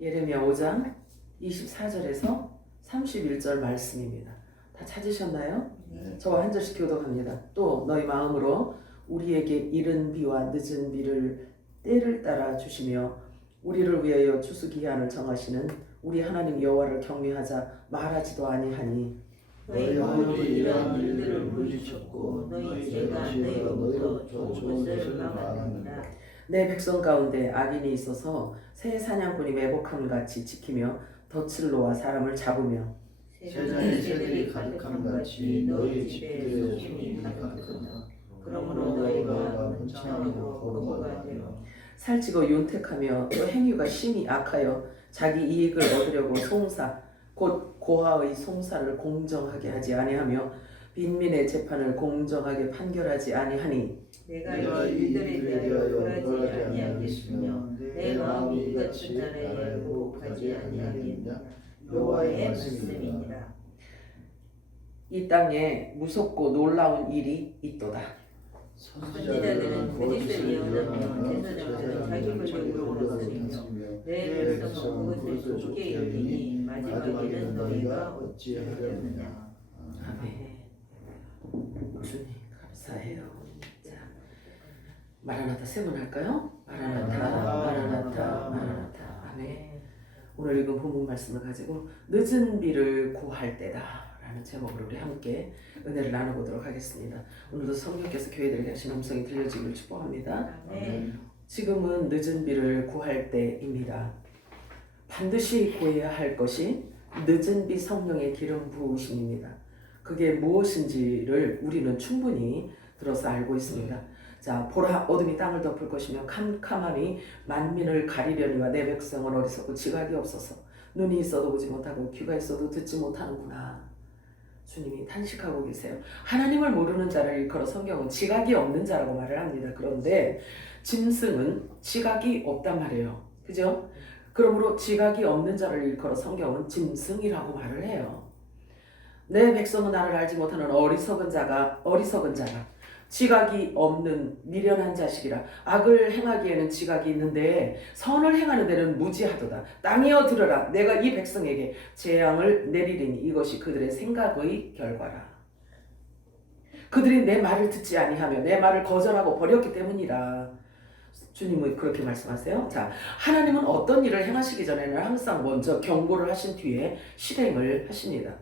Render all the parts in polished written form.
예레미야 5장 24절에서 31절 말씀입니다. 다 찾으셨나요? 저와 한 절씩 교독합니다. 또 너희 마음으로 우리에게 이른 비와 늦은 비를 때를 따라 주시며 우리를 위하여 추수기한을 정하시는 우리 하나님 여호와를 경외하자 말하지도 아니하니 너희 아무리 이러한 일들을 물리쳤고 너희 죄가 너희로부터 좋은 것을 막았느니라. 내 백성 가운데 악인이 있어서 새 사냥꾼이 매복함 같이 지키며 덫을 놓아 사람을 잡으며 세상의 새들이 가득함 같이 너희 집들의 손이 가득하다. 그러므로 너희가 번창하고 거부가 되어 살찌고 윤택하며 또 행위가 심히 악하여 자기 이익을 얻으려고 송사 곧 고아의 송사를 공정하게 하지 아니하며 빈민의 재판을 공정하게 판결하지 아니하니 내가 이 일들에 대하여 벌하지 아니하겠으며 내 마음이 이같이 나라에 보복하지 아니하겠느냐. 여호와의 말씀이니라. 이 땅에 무섭고 놀라운 일이 있도다. 선지자들은 거짓을 예언하며 제사장들은 자기 물건으로 얻으며 내 백성은 그것을 좋게 여기니 마지막에는 너희가 어찌하려느냐. 아멘. 주님 감사해요. 자, 마라나타 세 번 할까요? 마라나타, 마라나타, 마라나타. 아멘. 오늘 읽은 본문 말씀을 가지고 늦은 비를 구할 때다 라는 제목으로 우리 함께 은혜를 나눠보도록 하겠습니다. 오늘도 성령께서 교회들에게 하신 음성이 들려지기를 축복합니다. 지금은 늦은 비를 구할 때입니다. 반드시 구해야 할 것이 늦은 비 성령의 기름 부으심입니다. 그게 무엇인지를 우리는 충분히 들어서 알고 있습니다. 자, 보라 어둠이 땅을 덮을 것이며 캄캄함이 만민을 가리려니와 내 백성은 어리석고 지각이 없어서 눈이 있어도 보지 못하고 귀가 있어도 듣지 못하는구나. 주님이 탄식하고 계세요. 하나님을 모르는 자를 일컬어 성경은 지각이 없는 자라고 말을 합니다. 그런데 짐승은 지각이 없단 말이에요. 그죠? 그러므로 지각이 없는 자를 일컬어 성경은 짐승이라고 말을 해요. 내 백성은 나를 알지 못하는 어리석은 자가 지각이 없는 미련한 자식이라. 악을 행하기에는 지각이 있는데 선을 행하는 데는 무지하도다. 땅이여 들으라. 내가 이 백성에게 재앙을 내리리니 이것이 그들의 생각의 결과라. 그들이 내 말을 듣지 아니하며 내 말을 거절하고 버렸기 때문이라. 주님은 그렇게 말씀하세요. 자, 하나님은 어떤 일을 행하시기 전에는 항상 먼저 경고를 하신 뒤에 실행을 하십니다.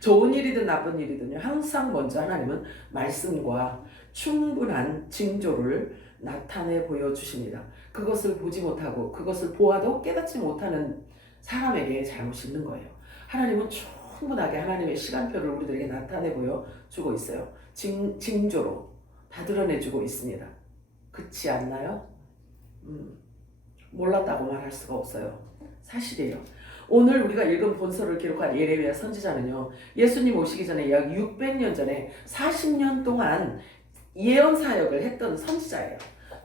좋은 일이든 나쁜 일이든요, 항상 먼저 하나님은 말씀과 충분한 징조를 나타내 보여주십니다. 그것을 보지 못하고 그것을 보아도 깨닫지 못하는 사람에게 잘못이 있는 거예요. 하나님은 충분하게 하나님의 시간표를 우리들에게 나타내 보여주고 있어요. 징조로 다 드러내주고 있습니다. 그렇지 않나요? 몰랐다고 말할 수가 없어요. 사실이에요. 오늘 우리가 읽은 본서를 기록한 예레미야 선지자는요, 예수님 오시기 전에 약 600년 전에 40년 동안 예언 사역을 했던 선지자예요.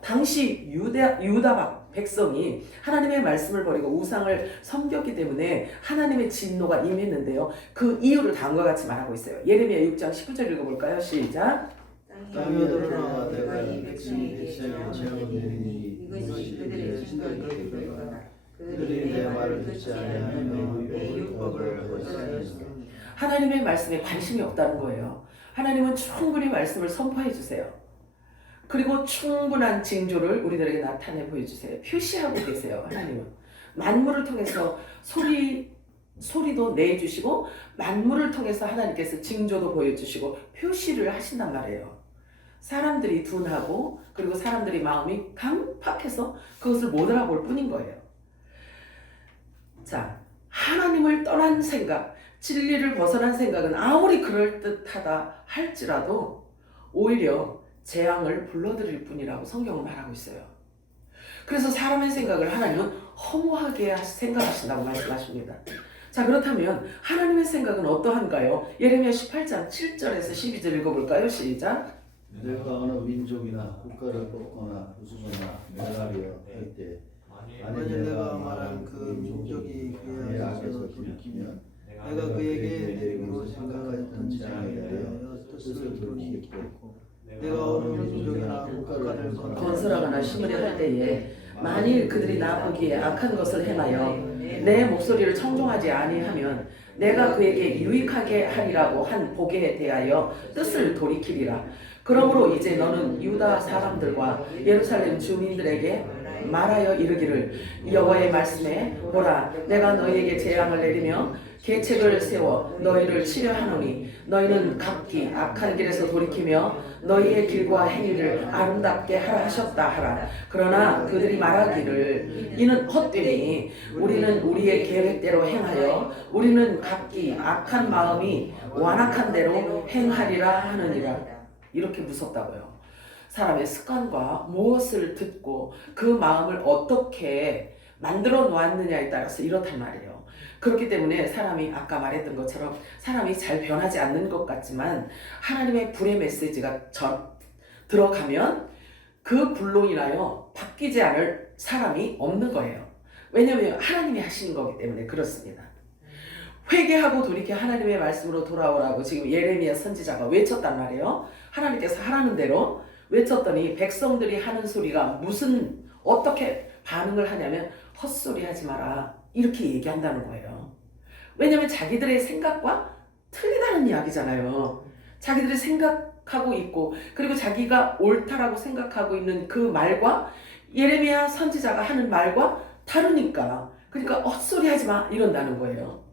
당시 유다 백성이 하나님의 말씀을 버리고 우상을 섬겼기 때문에 하나님의 진노가 임했는데요, 그 이유를 다음과 같이 말하고 있어요. 예레미야 6장 19절 읽어볼까요? 시작. 땅이여 들으라. 내가 이 백성에게 재앙을 내리니 이것이 그들의 생각의 결과다. 그들이 내 말을 듣지 아니하며 내 율법을 거스르니. 하나님의 말씀에 관심이 없다는 거예요. 하나님은 충분히 말씀을 선포해 주세요. 그리고 충분한 징조를 우리들에게 나타내 보여주세요. 표시하고 계세요. 하나님은 만물을 통해서 소리도 내주시고 만물을 통해서 하나님께서 징조도 보여주시고 표시를 하신단 말이에요. 사람들이 둔하고 그리고 사람들이 마음이 강팍해서 그것을 못 알아볼 뿐인 거예요. 자, 하나님을 떠난 생각, 진리를 벗어난 생각은 아무리 그럴듯하다 할지라도 오히려 재앙을 불러들일 뿐이라고 성경은 말하고 있어요. 그래서 사람의 생각을 하나님은 허무하게 생각하신다고 말씀하십니다. 자, 그렇다면 하나님의 생각은 어떠한가요? 예레미야 18장 7절에서 12절 읽어볼까요? 시작. 내가 어느 민족이나 국가를 뽑거나 부수거나 멸하려 할 때 만일 내가 말한 그 민족이 그의 악에서 돌이키면 내가 그에게 내리고 생각하였던 재앙에 대하여 뜻을 돌이키겠고 내가 어느 민족이나 국가를 건설하거나 심으려 할 때에 만일 그들이 나 보기에 악한 것을 행하여 내 목소리를 청종하지 아니하면 내가 그에게 유익하게 하리라고 한 복에 대하여 뜻을 돌이키리라. 그러므로 이제 너는 유다 사람들과 예루살렘 주민들에게 말하여 이르기를 여호와의 말씀에 보라 내가 너희에게 재앙을 내리며 계책을 세워 너희를 치려 하노니 너희는 각기 악한 길에서 돌이키며 너희의 길과 행위를 아름답게 하라 하셨다 하라. 그러나 그들이 말하기를 이는 헛되니 우리는 우리의 계획대로 행하여 우리는 각기 악한 마음이 완악한 대로 행하리라 하느니라. 이렇게 무섭다고요. 사람의 습관과 무엇을 듣고 그 마음을 어떻게 만들어 놓았느냐에 따라서 이렇단 말이에요. 그렇기 때문에 사람이 아까 말했던 것처럼 사람이 잘 변하지 않는 것 같지만 하나님의 불의 메시지가 들어가면 그 불로 인하여 바뀌지 않을 사람이 없는 거예요. 왜냐하면 하나님이 하시는 거기 때문에 그렇습니다. 회개하고 돌이켜 하나님의 말씀으로 돌아오라고 지금 예레미야 선지자가 외쳤단 말이에요. 하나님께서 하라는 대로 외쳤더니 백성들이 하는 소리가 어떻게 반응을 하냐면 헛소리 하지 마라 이렇게 얘기한다는 거예요. 왜냐하면 자기들의 생각과 틀리다는 이야기잖아요. 자기들이 생각하고 있고 그리고 자기가 옳다라고 생각하고 있는 그 말과 예레미야 선지자가 하는 말과 다르니까 그러니까 헛소리 하지 마 이런다는 거예요.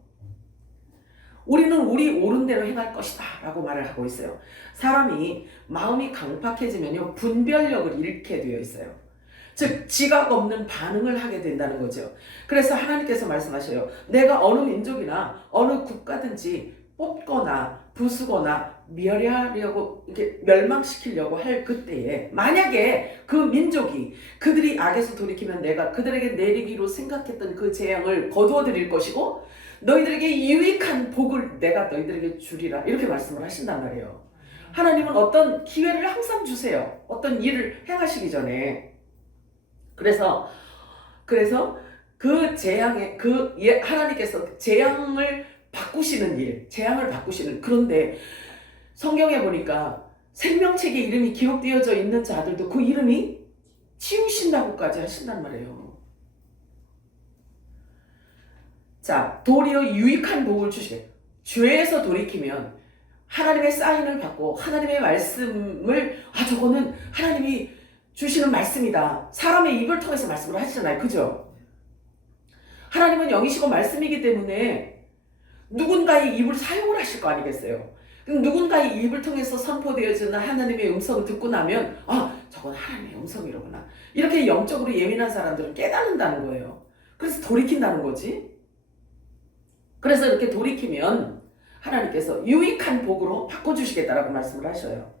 우리는 우리 옳은 대로 행할 것이다 라고 말을 하고 있어요. 사람이 마음이 강팍해지면요 분별력을 잃게 되어 있어요. 즉 지각 없는 반응을 하게 된다는 거죠. 그래서 하나님께서 말씀하셔요. 내가 어느 민족이나 어느 국가든지 뽑거나 부수거나 멸하려고 이렇게 멸망시키려고 할 그때에 만약에 그 민족이 그들이 악에서 돌이키면 내가 그들에게 내리기로 생각했던 그 재앙을 거두어 드릴 것이고 너희들에게 유익한 복을 내가 너희들에게 주리라 이렇게 말씀을 하신단 말이에요. 하나님은 어떤 기회를 항상 주세요. 어떤 일을 행하시기 전에. 그래서 그 재앙에 하나님께서 재앙을 바꾸시는 그런데 성경에 보니까 생명책에 이름이 기록되어져 있는 자들도 그 이름이 치우신다고까지 하신단 말이에요. 자, 도리어 유익한 복을 주시게. 죄에서 돌이키면 하나님의 사인을 받고 하나님의 말씀을 저거는 하나님이 주시는 말씀이다. 사람의 입을 통해서 말씀을 하시잖아요. 그죠? 하나님은 영이시고 말씀이기 때문에 누군가의 입을 사용을 하실 거 아니겠어요? 누군가의 입을 통해서 선포되어지는 하나님의 음성을 듣고 나면 저건 하나님의 음성이로구나. 이렇게 영적으로 예민한 사람들은 깨닫는다는 거예요. 그래서 돌이킨다는 거지. 그래서 이렇게 돌이키면 하나님께서 유익한 복으로 바꿔주시겠다라고 말씀을 하셔요.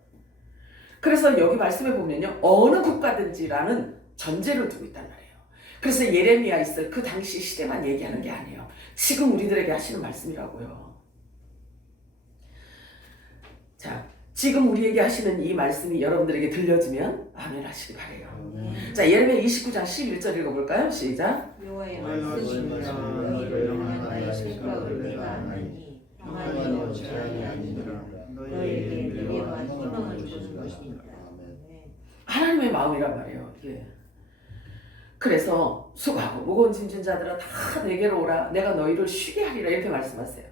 그래서 여기 말씀해 보면요. 어느 국가든지라는 전제를 두고 있단 말이에요. 그래서 예레미야 있을 그 당시 시대만 얘기하는 게 아니에요. 지금 우리들에게 하시는 말씀이라고요. 자, 지금 우리에게 하시는 이 말씀이 여러분들에게 들려지면 아멘 하시기 바래요. 자, 예레미야 29장 11절 읽어볼까요? 시작. 여호와의 말씀이니라 너희를 향한 나의 생각을 내가 아나니 평안이요 재앙이 아니니라 너희에게 미래와 희망을 주는 것이니라. 하나님의 마음이란 말이에요. 이게. 그래서 수고하고 무거운 짐진 자들아 다 내게로 오라. 내가 너희를 쉬게 하리라. 이렇게 말씀하세요.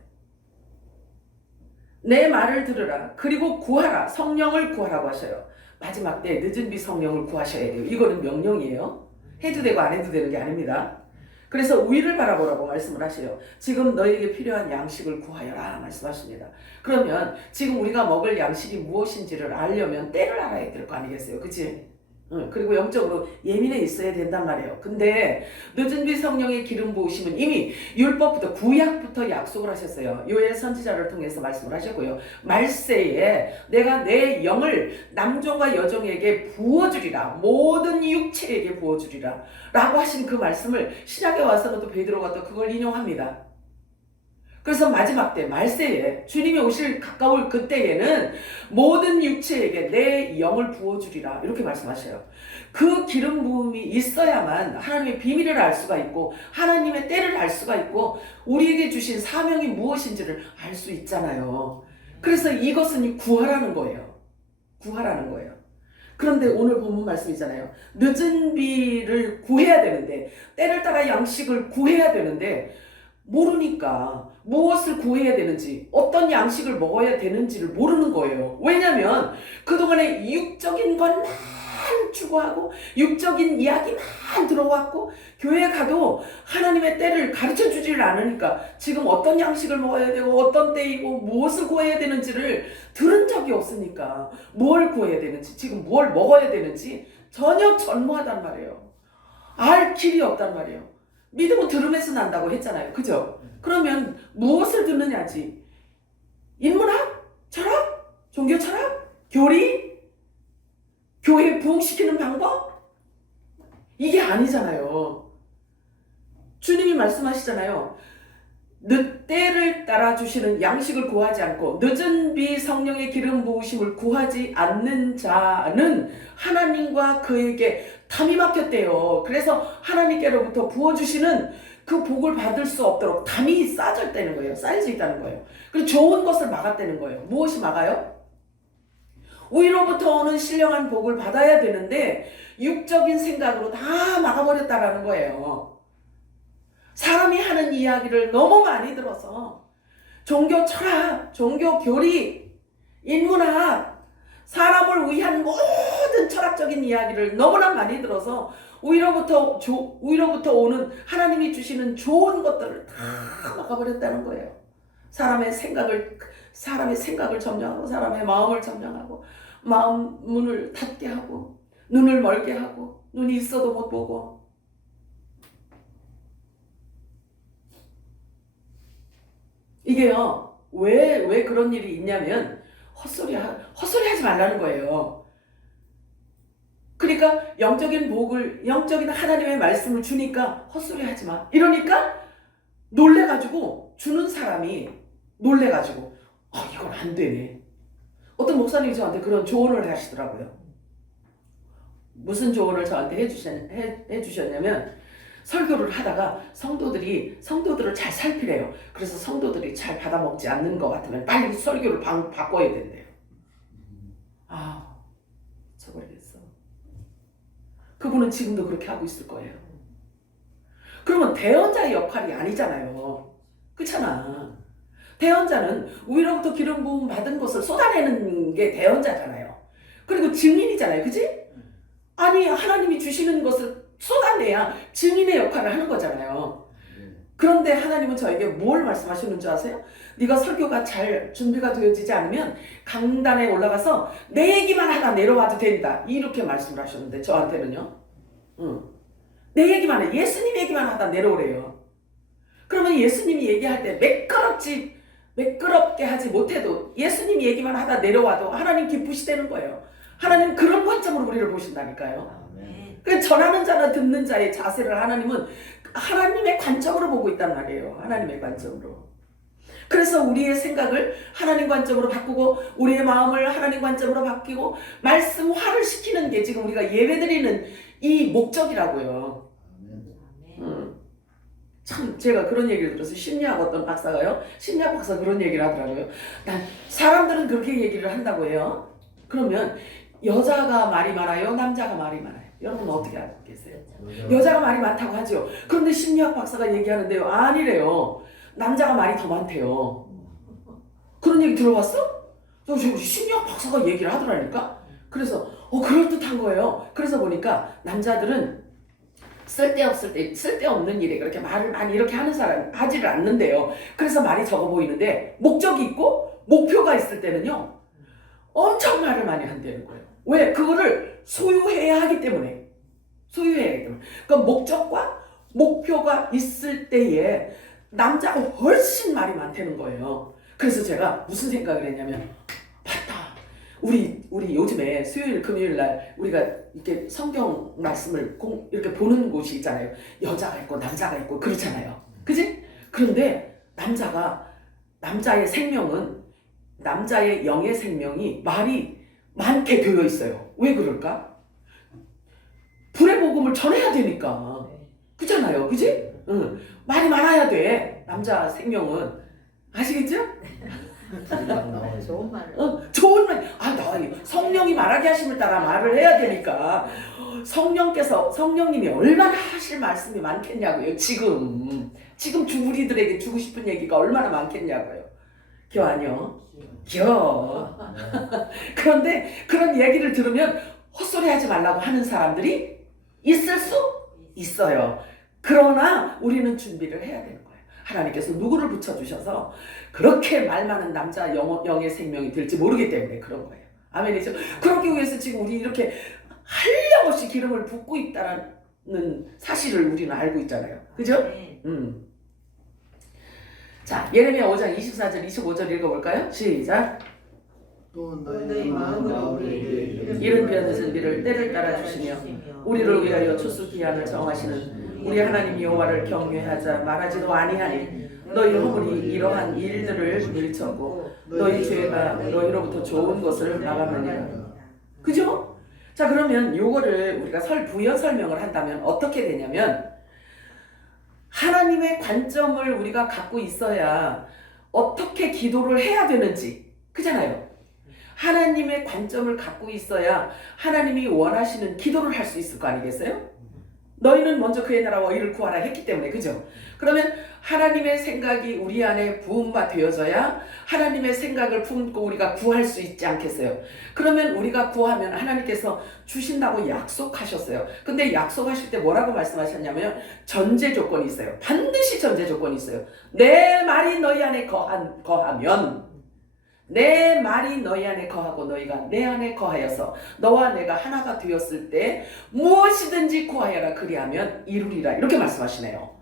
내 말을 들으라. 그리고 구하라. 성령을 구하라고 하셔요. 마지막 때 늦은 비 성령을 구하셔야 돼요. 이거는 명령이에요. 해도 되고 안 해도 되는 게 아닙니다. 그래서 우위를 바라보라고 말씀을 하셔요. 지금 너희에게 필요한 양식을 구하여라 말씀하십니다. 그러면 지금 우리가 먹을 양식이 무엇인지를 알려면 때를 알아야 될 거 아니겠어요? 그치? 그리고 영적으로 예민해 있어야 된단 말이에요. 근데 늦은 비 성령의 기름 부으심은 이미 율법부터 구약부터 약속을 하셨어요. 요엘 선지자를 통해서 말씀을 하셨고요. 말세에 내가 내 영을 남종과 여종에게 부어주리라. 모든 육체에게 부어주리라 라고 하신 그 말씀을 신약에 와서는 또 베드로가 또 그걸 인용합니다. 그래서 마지막 때 말세에 주님이 오실 가까울 그때에는 모든 육체에게 내 영을 부어주리라 이렇게 말씀하셔요. 그 기름 부음이 있어야만 하나님의 비밀을 알 수가 있고 하나님의 때를 알 수가 있고 우리에게 주신 사명이 무엇인지를 알 수 있잖아요. 그래서 이것은 구하라는 거예요. 구하라는 거예요. 그런데 오늘 본문 말씀이잖아요. 늦은 비를 구해야 되는데, 때를 따라 양식을 구해야 되는데 모르니까 무엇을 구해야 되는지, 어떤 양식을 먹어야 되는지를 모르는 거예요. 왜냐면 그동안에 육적인 것만 추구하고 육적인 이야기만 들어왔고 교회 가도 하나님의 때를 가르쳐 주지를 않으니까 지금 어떤 양식을 먹어야 되고 어떤 때이고 무엇을 구해야 되는지를 들은 적이 없으니까 뭘 구해야 되는지, 지금 뭘 먹어야 되는지 전혀 전무하단 말이에요. 알 길이 없단 말이에요. 믿음은 들음에서 난다고 했잖아요. 그죠? 그러면 무엇을 듣느냐지. 인문학? 철학? 종교 철학? 교리? 교회 부흥시키는 방법? 이게 아니잖아요. 주님이 말씀하시잖아요. 늦때를 따라 주시는 양식을 구하지 않고 늦은 비 성령의 기름 부으심을 구하지 않는 자는 하나님과 그에게 담이 막혔대요. 그래서 하나님께로부터 부어주시는 그 복을 받을 수 없도록 담이 쌓여 있다는 거예요. 쌓여져 있다는 거예요. 그리고 좋은 것을 막았다는 거예요. 무엇이 막아요? 위로부터 오는 신령한 복을 받아야 되는데 육적인 생각으로 다 막아버렸다라는 거예요. 사람이 하는 이야기를 너무 많이 들어서 종교 철학, 종교 교리, 인문학, 사람을 위한 모든 철학적인 이야기를 너무나 많이 들어서 위로부터 오는 하나님이 주시는 좋은 것들을 다 막아버렸다는 거예요. 사람의 생각을 점령하고 사람의 마음을 점령하고 마음 문을 닫게 하고 눈을 멀게 하고 눈이 있어도 못 보고. 이게요 왜 그런 일이 있냐면 헛소리 하지 말라는 거예요. 그러니까 영적인 하나님의 말씀을 주니까 헛소리 하지 마 이러니까 놀래가지고 주는 사람이 놀래가지고 이건 안 되네. 어떤 목사님이 저한테 그런 조언을 하시더라고요. 무슨 조언을 저한테 해주셨냐면 설교를 하다가 성도들을 잘 살피래요. 그래서 성도들이 잘 받아먹지 않는 것 같으면 빨리 설교를 바꿔야 된대요. 잊어버리겠어. 그분은 지금도 그렇게 하고 있을 거예요. 그러면 대언자의 역할이 아니잖아요. 그렇잖아. 대언자는 위로부터 기름 부음 받은 것을 쏟아내는 게 대언자잖아요. 그리고 증인이잖아요. 그치? 아니 하나님이 주시는 것을 쏟아내야 증인의 역할을 하는 거잖아요. 그런데 하나님은 저에게 뭘 말씀하시는 줄 아세요? 네가 설교가 잘 준비가 되어지지 않으면 강단에 올라가서 내 얘기만 하다 내려와도 된다. 이렇게 말씀을 하셨는데 저한테는요. 내 얘기만 해. 예수님 얘기만 하다 내려오래요. 그러면 예수님이 얘기할 때 매끄럽게 하지 못해도 예수님 얘기만 하다 내려와도 하나님 기쁘시다는 거예요. 하나님 그런 관점으로 우리를 보신다니까요. 그러니까 전하는 자나 듣는 자의 자세를 하나님은 하나님의 관점으로 보고 있단 말이에요. 하나님의 관점으로. 그래서 우리의 생각을 하나님 관점으로 바꾸고 우리의 마음을 하나님 관점으로 바뀌고 말씀화를 시키는 게 지금 우리가 예배드리는 이 목적이라고요. 참 제가 그런 얘기를 들어서 심리학 어떤 박사가요. 심리학 박사 그런 얘기를 하더라고요. 사람들은 그렇게 얘기를 한다고 해요. 그러면 여자가 말이 많아요? 남자가 말이 많아요? 여러분 어떻게 알고 계세요? 여자가 말이 많다고 하죠. 그런데 심리학 박사가 얘기하는데요. 아니래요. 남자가 말이 더 많대요. 그런 얘기 들어봤어? 저 심리학 박사가 얘기를 하더라니까. 그래서 그럴듯한 거예요. 그래서 보니까 남자들은 쓸데없는 일에 그렇게 말을 많이 이렇게 하는 사람 하지를 않는데요. 그래서 말이 적어 보이는데 목적이 있고 목표가 있을 때는요. 엄청 말을 많이 한다는 거예요. 왜? 그거를 소유해야 하기 때문에. 그러니까 목적과 목표가 있을 때에 남자가 훨씬 말이 많다는 거예요. 그래서 제가 무슨 생각을 했냐면 맞다. 우리 요즘에 수요일 금요일 날 우리가 이렇게 성경 말씀을 이렇게 보는 곳이 있잖아요. 여자가 있고 남자가 있고 그렇잖아요. 그지? 그런데 남자의 생명은 남자의 영의 생명이 말이 많게 되어 있어요. 왜 그럴까? 불의 복음을 전해야 되니까. 그렇잖아요. 그지? 말이 많아야 돼. 남자 생명은. 아시겠죠? 딱 나와요. 좋은 말을. 좋은 말. 나 성령이 말하게 하심을 따라 말을 해야 되니까 성령님이 얼마나 하실 말씀이 많겠냐고요. 지금 우리들에게 주고 싶은 얘기가 얼마나 많겠냐고요. 아니요. 그런데 그런 얘기를 들으면 헛소리 하지 말라고 하는 사람들이 있을 수 있어요. 그러나 우리는 준비를 해야 되는 거예요. 하나님께서 누구를 붙여주셔서 그렇게 말 많은 남자 영의 생명이 될지 모르기 때문에 그런 거예요. 아멘이죠. 그러기 위해서 지금 우리 이렇게 한량없이 기름을 붓고 있다는 사실을 우리는 알고 있잖아요. 그죠? 네. 자, 예레미야 5장 24절 25절 읽어볼까요? 시작. 또 너희 마음으로 우리에게 이른 비하는 비를 때를 따라 주시며 우리를 위하여 추수 기한을 정하시는 우리 하나님 여호와를 경외하자 말하지도 아니하니 너희 허물이 이러한 일들을 밀쳤고 너희 죄가 너희로부터 좋은 것을 막았느니라. 그죠? 자, 그러면 요거를 우리가 부연 설명을 한다면 어떻게 되냐면 하나님의 관점을 우리가 갖고 있어야 어떻게 기도를 해야 되는지, 그잖아요. 하나님의 관점을 갖고 있어야 하나님이 원하시는 기도를 할 수 있을 거 아니겠어요? 너희는 먼저 그의 나라와 의를 구하라 했기 때문에, 그죠? 그러면 하나님의 생각이 우리 안에 부음화 되어져야 하나님의 생각을 품고 우리가 구할 수 있지 않겠어요? 그러면 우리가 구하면 하나님께서 주신다고 약속하셨어요. 근데 약속하실 때 뭐라고 말씀하셨냐면 전제 조건이 있어요. 반드시 전제 조건이 있어요. 내 말이 너희 안에 거하면, 내 말이 너희 안에 거하고 너희가 내 안에 거하여서 너와 내가 하나가 되었을 때 무엇이든지 구하여라 그리하면 이루리라, 이렇게 말씀하시네요.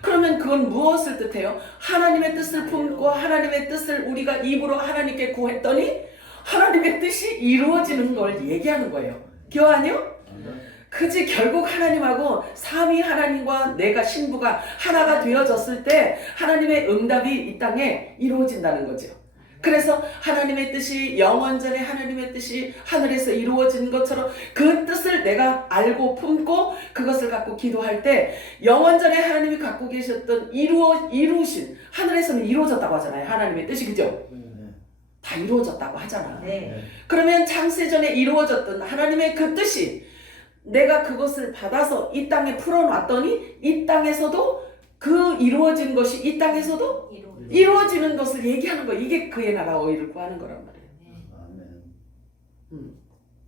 그러면 그건 무엇을 뜻해요? 하나님의 뜻을 품고 하나님의 뜻을 우리가 입으로 하나님께 구했더니 하나님의 뜻이 이루어지는 걸 얘기하는 거예요. 아니요? 그지. 결국 하나님하고 삼위 하나님과 내가 신부가 하나가 되어졌을 때 하나님의 응답이 이 땅에 이루어진다는 거죠. 그래서 하나님의 뜻이 영원전에 하나님의 뜻이 하늘에서 이루어진 것처럼 그 뜻을 내가 알고 품고 그것을 갖고 기도할 때 영원전에 하나님이 갖고 계셨던 이루신 하늘에서는 이루어졌다고 하잖아요. 하나님의 뜻이, 그죠? 다 이루어졌다고 하잖아. 네. 그러면 창세전에 이루어졌던 하나님의 그 뜻이 내가 그것을 받아서 이 땅에 풀어놨더니 이 땅에서도 그 이루어진 것이 이 땅에서도 이루어지는 것을 얘기하는 거예요. 이게 그의 나라와 의를 구하는 거란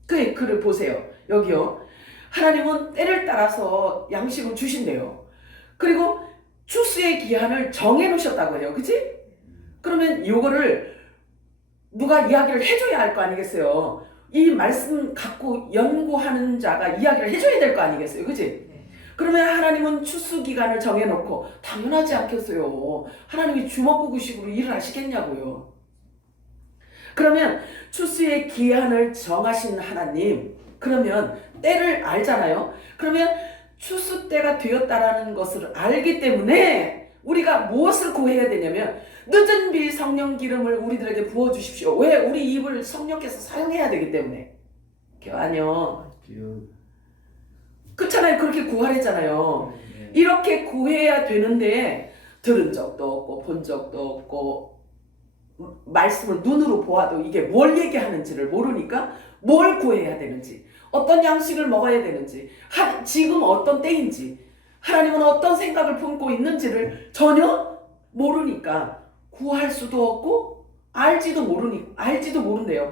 말이에요. 글을 보세요. 여기요. 하나님은 때를 따라서 양식을 주신대요. 그리고 추수의 기한을 정해놓으셨다고 해요. 그치? 그러면 요거를 누가 이야기를 해줘야 할 거 아니겠어요? 이 말씀 갖고 연구하는 자가 이야기를 해줘야 될 거 아니겠어요? 그치? 그러면 하나님은 추수 기간을 정해놓고 당연하지 않겠어요? 하나님이 주먹구구식으로 일을 하시겠냐고요. 그러면 추수의 기한을 정하신 하나님, 그러면 때를 알잖아요. 그러면 추수 때가 되었다라는 것을 알기 때문에 우리가 무엇을 구해야 되냐면 늦은 비 성령 기름을 우리들에게 부어주십시오. 왜? 우리 입을 성령께서 사용해야 되기 때문에. 아니요. 그렇잖아요. 그렇게 구하랬잖아요. 이렇게 구해야 되는데 들은 적도 없고 본 적도 없고 말씀을 눈으로 보아도 이게 뭘 얘기하는지를 모르니까 뭘 구해야 되는지, 어떤 양식을 먹어야 되는지, 지금 어떤 때인지, 하나님은 어떤 생각을 품고 있는지를 전혀 모르니까 구할 수도 없고 알지도 모른대요.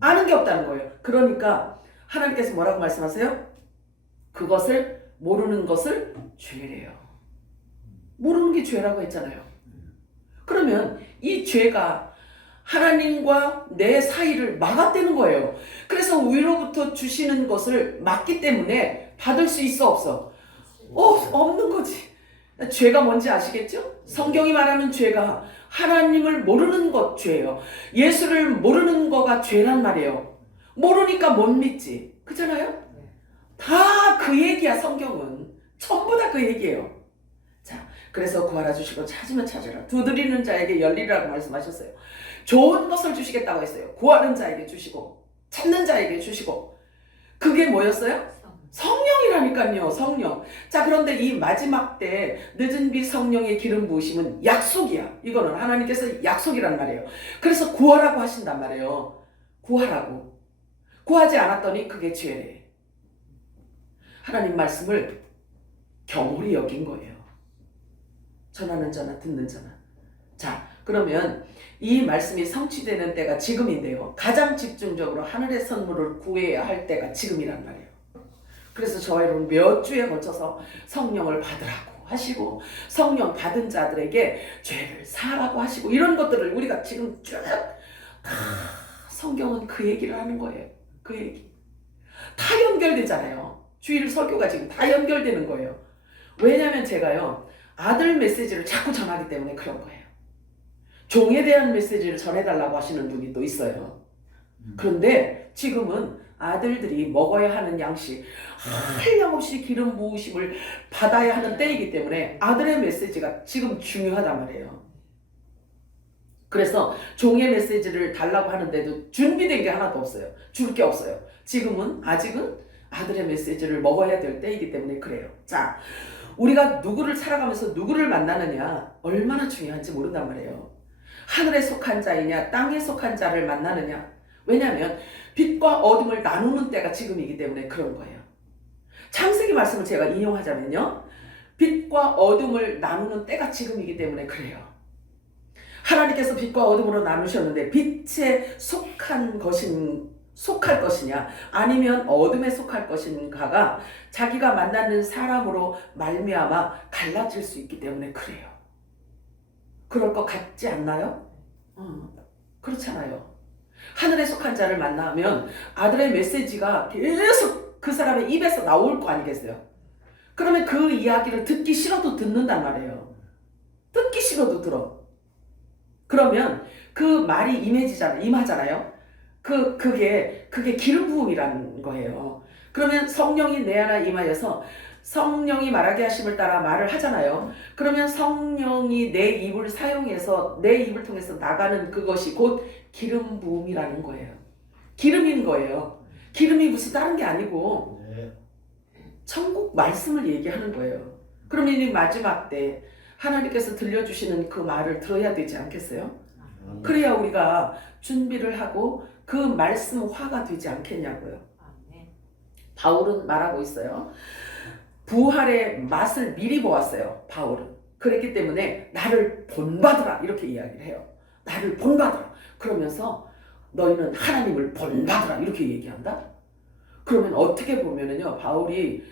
아는 게 없다는 거예요. 그러니까 하나님께서 뭐라고 말씀하세요? 그것을 모르는 것을 죄래요. 모르는 게 죄라고 했잖아요. 그러면 이 죄가 하나님과 내 사이를 막았다는 거예요. 그래서 위로부터 주시는 것을 막기 때문에 받을 수 있어 없어? 없는 거지. 죄가 뭔지 아시겠죠? 성경이 말하는 죄가 하나님을 모르는 것 죄예요. 예수를 모르는 거가 죄란 말이에요. 모르니까 못 믿지. 그렇잖아요? 다 그 얘기야. 성경은 전부 다 그 얘기예요. 자, 그래서 구하라 주시고 찾으면 찾으라, 두드리는 자에게 열리라고 말씀하셨어요. 좋은 것을 주시겠다고 했어요. 구하는 자에게 주시고 찾는 자에게 주시고. 그게 뭐였어요? 성령이라는 성령이라니까요. 성령. 자, 그런데 이 마지막 때 늦은 빛 성령의 기름 부으심은 약속이야. 이거는 하나님께서 약속이란 말이에요. 그래서 구하라고 하신단 말이에요. 구하라고. 구하지 않았더니 그게 죄래. 하나님 말씀을 경홀히 여긴 거예요. 전하는 자나 듣는 자나. 자, 그러면 이 말씀이 성취되는 때가 지금인데요. 가장 집중적으로 하늘의 선물을 구해야 할 때가 지금이란 말이에요. 그래서 저와 여러분 몇 주에 걸쳐서 성령을 받으라고 하시고 성령 받은 자들에게 죄를 사라고 하시고 이런 것들을 우리가 지금 쭉 성경은 그 얘기를 하는 거예요. 그 얘기. 다 연결되잖아요. 주일 설교가 지금 다 연결되는 거예요. 왜냐하면 제가요. 아들 메시지를 자꾸 전하기 때문에 그런 거예요. 종에 대한 메시지를 전해달라고 하시는 분이 또 있어요. 그런데 지금은 아들들이 먹어야 하는 양식, 한량없이 기름 부으심을 받아야 하는 때이기 때문에 아들의 메시지가 지금 중요하단 말이에요. 그래서 종의 메시지를 달라고 하는데도 준비된 게 하나도 없어요. 줄 게 없어요. 지금은 아직은 아들의 메시지를 먹어야 될 때이기 때문에 그래요. 자, 우리가 누구를 살아가면서 누구를 만나느냐 얼마나 중요한지 모른단 말이에요. 하늘에 속한 자이냐 땅에 속한 자를 만나느냐. 왜냐하면 빛과 어둠을 나누는 때가 지금이기 때문에 그런 거예요. 창세기 말씀을 제가 인용하자면요. 빛과 어둠을 나누는 때가 지금이기 때문에 그래요. 하나님께서 빛과 어둠으로 나누셨는데 빛에 속할 것이냐 아니면 어둠에 속할 것인가가 자기가 만나는 사람으로 말미암아 갈라질 수 있기 때문에 그래요. 그럴 것 같지 않나요? 그렇잖아요. 하늘에 속한 자를 만나면 아들의 메시지가 계속 그 사람의 입에서 나올 거 아니겠어요? 그러면 그 이야기를 듣기 싫어도 듣는단 말이에요. 듣기 싫어도 들어. 그러면 그 말이 임하잖아요. 그게 기름 부음이라는 거예요. 그러면 성령이 내 안에 임하여서 성령이 말하게 하심을 따라 말을 하잖아요. 그러면 성령이 내 입을 사용해서 내 입을 통해서 나가는 그것이 곧 기름 부음이라는 거예요. 기름인 거예요. 기름이 무슨 다른 게 아니고 천국 말씀을 얘기하는 거예요. 그러면 이 마지막 때 하나님께서 들려주시는 그 말을 들어야 되지 않겠어요? 그래야 우리가 준비를 하고 그 말씀화가 되지 않겠냐고요. 바울은 말하고 있어요. 부활의 맛을 미리 보았어요. 바울은. 그랬기 때문에 나를 본받으라 이렇게 이야기를 해요. 나를 본받으라. 그러면서 너희는 하나님을 본받으라 이렇게 얘기한다. 그러면 어떻게 보면은요. 바울이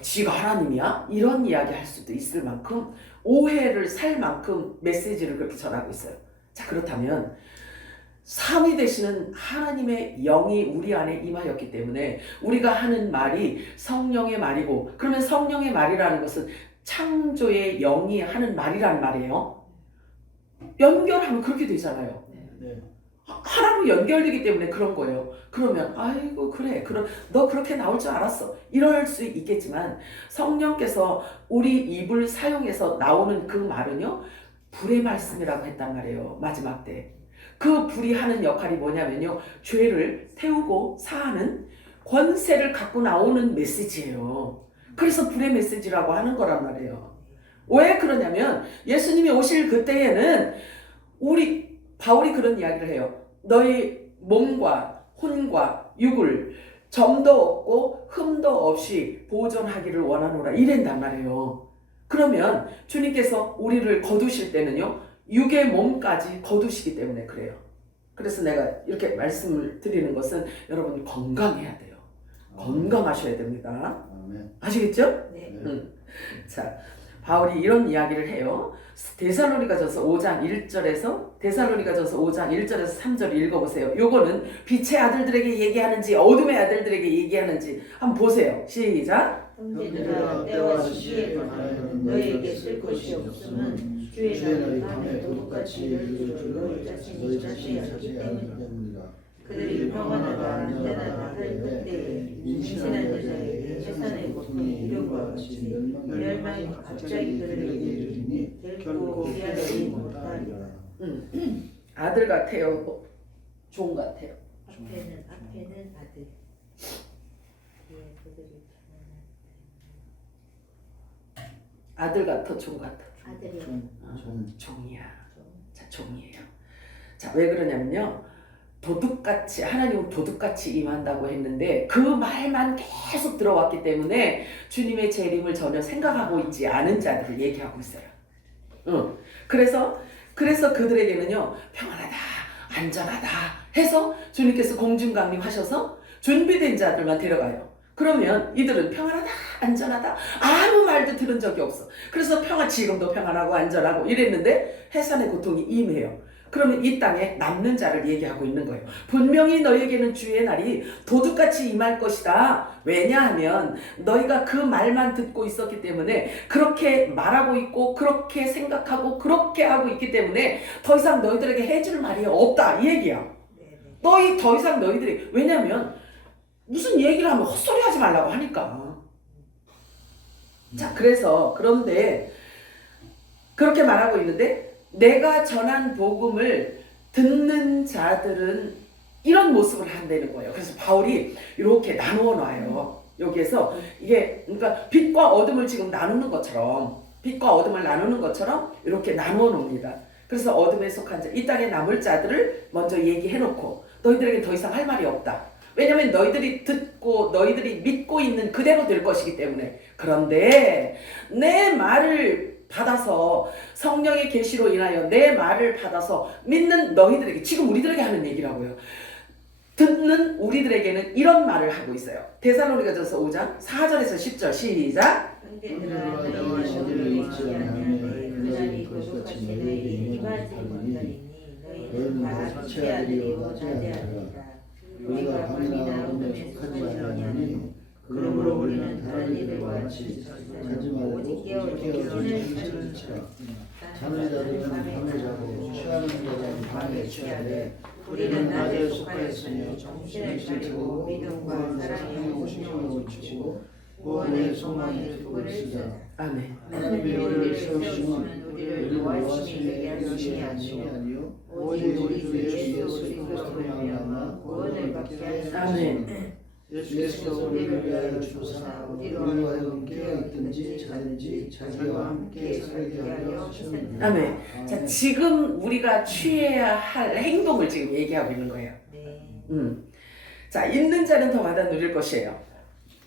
지가 하나님이야? 이런 이야기 할 수도 있을 만큼 오해를 살 만큼 메시지를 그렇게 전하고 있어요. 자, 그렇다면 삼위 되시는 하나님의 영이 우리 안에 임하였기 때문에 우리가 하는 말이 성령의 말이고, 그러면 성령의 말이라는 것은 창조의 영이 하는 말이란 말이에요. 연결하면 그렇게 되잖아요. 하나로 연결되기 때문에 그런 거예요. 그러면 아이고 그래 그럼 너 그렇게 나올 줄 알았어 이럴 수 있겠지만 성령께서 우리 입을 사용해서 나오는 그 말은요 불의 말씀이라고 했단 말이에요. 마지막 때 그 불이 하는 역할이 뭐냐면요 죄를 태우고 사하는 권세를 갖고 나오는 메시지예요. 그래서 불의 메시지라고 하는 거란 말이에요. 왜 그러냐면 예수님이 오실 그때에는 바울이 그런 이야기를 해요. 너희 몸과 혼과 육을 점도 없고 흠도 없이 보존하기를 원하노라 이랬단 말이에요. 그러면 주님께서 우리를 거두실 때는요 육의 몸까지 거두시기 때문에 그래요. 그래서 내가 이렇게 말씀을 드리는 것은 여러분 건강해야 돼요. 건강하셔야 됩니다. 아시겠죠? 네. 자, 바울이 이런 이야기를 해요. 데살로니가전서 5장 1절에서 3절 읽어보세요. 요거는 빛의 아들들에게 얘기하는지 어둠의 아들들에게 얘기하는지 한번 보세요. 시작. 형제들아 때와 시기에 관하여는 너희에게 쓸 것이 없음은 주의 날이 밤에 도둑같이 이르줄 너희 자신이 자세히 알기 때문이라. 그들이 평안하다 안전하다 할 때에 임신한 여자에게 해산의 고통이 이름과 같이 멸망이 갑자기 그들에게 이르리니 결코 피하지 못하리라. 아들 같아요? 종 같아요? 앞에는 아들. 예, 그들이 아들 같아, 종 같아? 아들이요. 종이야. 자, 종이에요. 자, 왜 그러냐면요. 도둑같이, 하나님은 도둑같이 임한다고 했는데 그 말만 계속 들어왔기 때문에 주님의 재림을 전혀 생각하고 있지 않은 자들을 얘기하고 있어요. 그래서 그들에게는요, 평안하다, 안전하다 해서 주님께서 공중강림하셔서 준비된 자들만 데려가요. 그러면 이들은 평안하다, 안전하다, 아무 말도 들은 적이 없어. 그래서 지금도 평안하고 안전하고 이랬는데 해산의 고통이 임해요. 그러면 이 땅에 남는 자를 얘기하고 있는 거예요. 분명히 너에게는 주의 날이 도둑같이 임할 것이다. 왜냐하면 너희가 그 말만 듣고 있었기 때문에 그렇게 말하고 있고 그렇게 생각하고 그렇게 하고 있기 때문에 더 이상 너희들에게 해줄 말이 없다 이 얘기야. 더 이상 너희들이, 왜냐하면 무슨 얘기를 하면 헛소리 하지 말라고 하니까. 자, 그런데 그렇게 말하고 있는데 내가 전한 복음을 듣는 자들은 이런 모습을 한다는 거예요. 그래서 바울이 이렇게 나누어 놔요. 여기에서 이게 그러니까 빛과 어둠을 지금 나누는 것처럼, 빛과 어둠을 나누는 것처럼 이렇게 나누어 놓습니다. 그래서 어둠에 속한 자, 이 땅에 남을 자들을 먼저 얘기해 놓고 너희들에게 더 이상 할 말이 없다. 왜냐하면 너희들이 듣고 너희들이 믿고 있는 그대로 될 것이기 때문에. 그런데 내 말을 받아서 성령의 계시로 인하여 내 말을 받아서 믿는 너희들에게, 지금 우리들에게 하는 얘기라고요. 듣는 우리들에게는 이런 말을 하고 있어요. 데살로니가전서 5장 4절에서 10절 시작. 형제들아 너희는 어디를 잊지 아니하며 그날이 도둑같이 너희에게 임하지 못하리니 너희는 다 첫째 아들이요 자제아들이라. 우리가 밤이나 어둠에 속하지 아니하니 그러므로 우리는 다른 이들과 같이 자지 말고 오직 깨어 정신을 지키라. 자는 자들은 밤에 자고 취하는 자들은 밤에 취하되 우리는 낮에 속하였으며 정신을 차리고 믿음과 사랑에 신경을 지키고 구원의 소망에 덕을 쓰자. 아멘. 하나님이 우리를 세우시면 우리를 노하심이 되게 하심이 아니요 오직 우리 주 예수 그리스도로 말미암아 구원을 받게 하시는 아멘. 예수께서 우리를 위하여 주사 우리로 하여금 깨어있든지 자든지 자기와 함께 살게 하려 하십니다. 아멘. 자, 지금 우리가 취해야 할 행동을 지금 얘기하고 있는 거예요. 자, 있는 자는 더 받아 누릴 것이에요.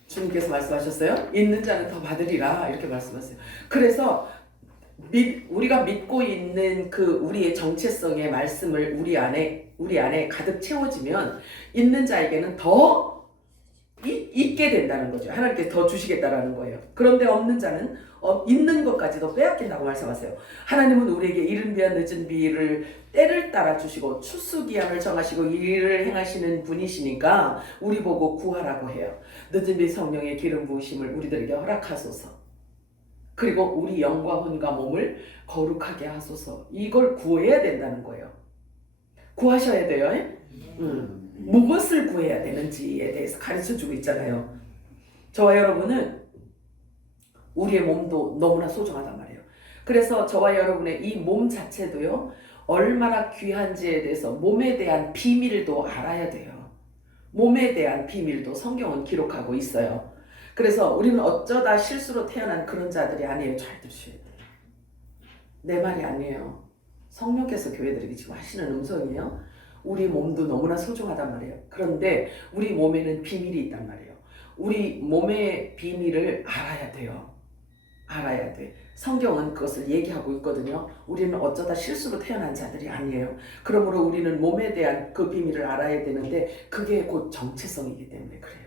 주님께서 말씀하셨어요. 있는 자는 더 받으리라 이렇게 말씀하세요. 그래서 우리가 믿고 있는 그 우리의 정체성의 말씀을 우리 안에 가득 채워지면 있는 자에게는 더 있게 된다는 거죠. 하나님께서 더 주시겠다라는 거예요. 그런데 없는 자는 있는 것까지도 빼앗긴다고 말씀하세요. 하나님은 우리에게 이른 비와 늦은 비를 때를 따라 주시고 추수기한을 정하시고 일을 행하시는 분이시니까 우리 보고 구하라고 해요. 늦은 비 성령의 기름 부으심을 우리들에게 허락하소서. 그리고 우리 영과 혼과 몸을 거룩하게 하소서. 이걸 구해야 된다는 거예요. 구하셔야 돼요. 무엇을 구해야 되는지에 대해서 가르쳐주고 있잖아요. 저와 여러분은 우리의 몸도 너무나 소중하단 말이에요. 그래서 저와 여러분의 이 몸 자체도요, 얼마나 귀한지에 대해서 몸에 대한 비밀도 알아야 돼요. 몸에 대한 비밀도 성경은 기록하고 있어요. 그래서 우리는 어쩌다 실수로 태어난 그런 자들이 아니에요. 잘 들으셔야 돼요. 내 말이 아니에요. 성령께서 교회들에게 지금 하시는 음성이에요. 우리 몸도 너무나 소중하단 말이에요. 그런데 우리 몸에는 비밀이 있단 말이에요. 우리 몸의 비밀을 알아야 돼요. 알아야 돼. 성경은 그것을 얘기하고 있거든요. 우리는 어쩌다 실수로 태어난 자들이 아니에요. 그러므로 우리는 몸에 대한 그 비밀을 알아야 되는데 그게 곧 정체성이기 때문에 그래요.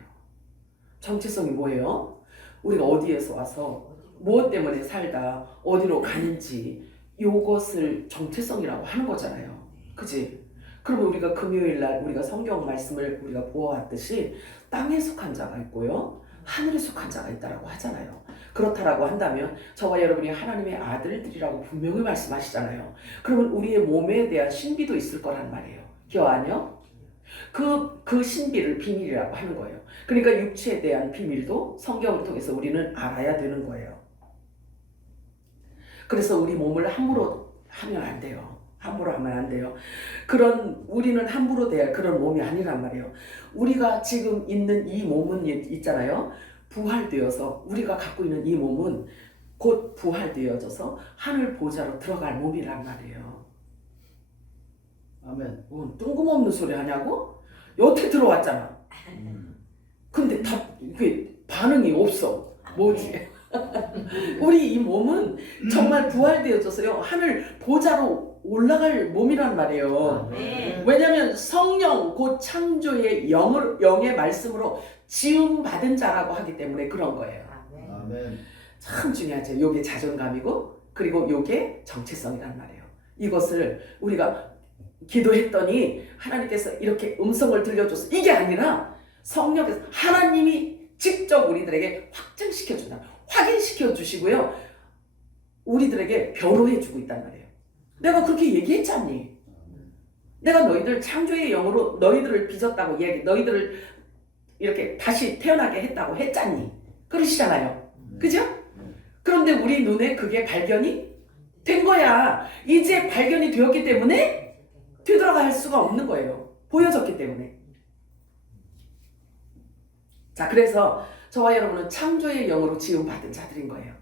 정체성이 뭐예요? 우리가 어디에서 와서 무엇 때문에 살다 어디로 가는지 이것을 정체성이라고 하는 거잖아요. 그치? 그러면 우리가 금요일날 우리가 성경 말씀을 우리가 보아왔듯이 땅에 속한 자가 있고요, 하늘에 속한 자가 있다라고 하잖아요. 그렇다라고 한다면 저와 여러분이 하나님의 아들들이라고 분명히 말씀하시잖아요. 그러면 우리의 몸에 대한 신비도 있을 거란 말이에요. 기억 아니요? 그 신비를 비밀이라고 하는 거예요. 그러니까 육체에 대한 비밀도 성경을 통해서 우리는 알아야 되는 거예요. 그래서 우리 몸을 함부로 하면 안 돼요. 함부로 하면 안 돼요. 우리는 함부로 대할 그런 몸이 아니란 말이에요. 우리가 지금 있는 이 몸은 있잖아요. 부활되어서 우리가 갖고 있는 이 몸은 곧 부활되어져서 하늘 보좌로 들어갈 몸이란 말이에요. 아멘. 뭔 뜬금없는 소리 하냐고? 여태 들어왔잖아. 근데 이게 반응이 없어. 뭐지? 우리 이 몸은 정말 부활되어져서요 하늘 보좌로 올라갈 몸이란 말이에요. 아멘. 왜냐하면 성령 곧 창조의 영의 말씀으로 지음 받은 자라고 하기 때문에 그런 거예요. 아멘. 아멘. 참 중요하죠. 요게 자존감이고 그리고 요게 정체성이란 말이에요. 이것을 우리가 기도했더니 하나님께서 이렇게 음성을 들려줘서 이게 아니라 성령께서 하나님이 직접 우리들에게 확증시켜 준다. 확인시켜 주시고요. 우리들에게 변호해 주고 있단 말이에요. 내가 그렇게 얘기했잖니. 내가 너희들 창조의 영으로 너희들을 빚었다고 너희들을 이렇게 다시 태어나게 했다고 했잖니. 그러시잖아요. 그죠? 그런데 우리 눈에 그게 발견이 된 거야. 이제 발견이 되었기 때문에 되돌아갈 수가 없는 거예요. 보여졌기 때문에. 자, 그래서 저와 여러분은 창조의 영으로 지음받은 자들인 거예요.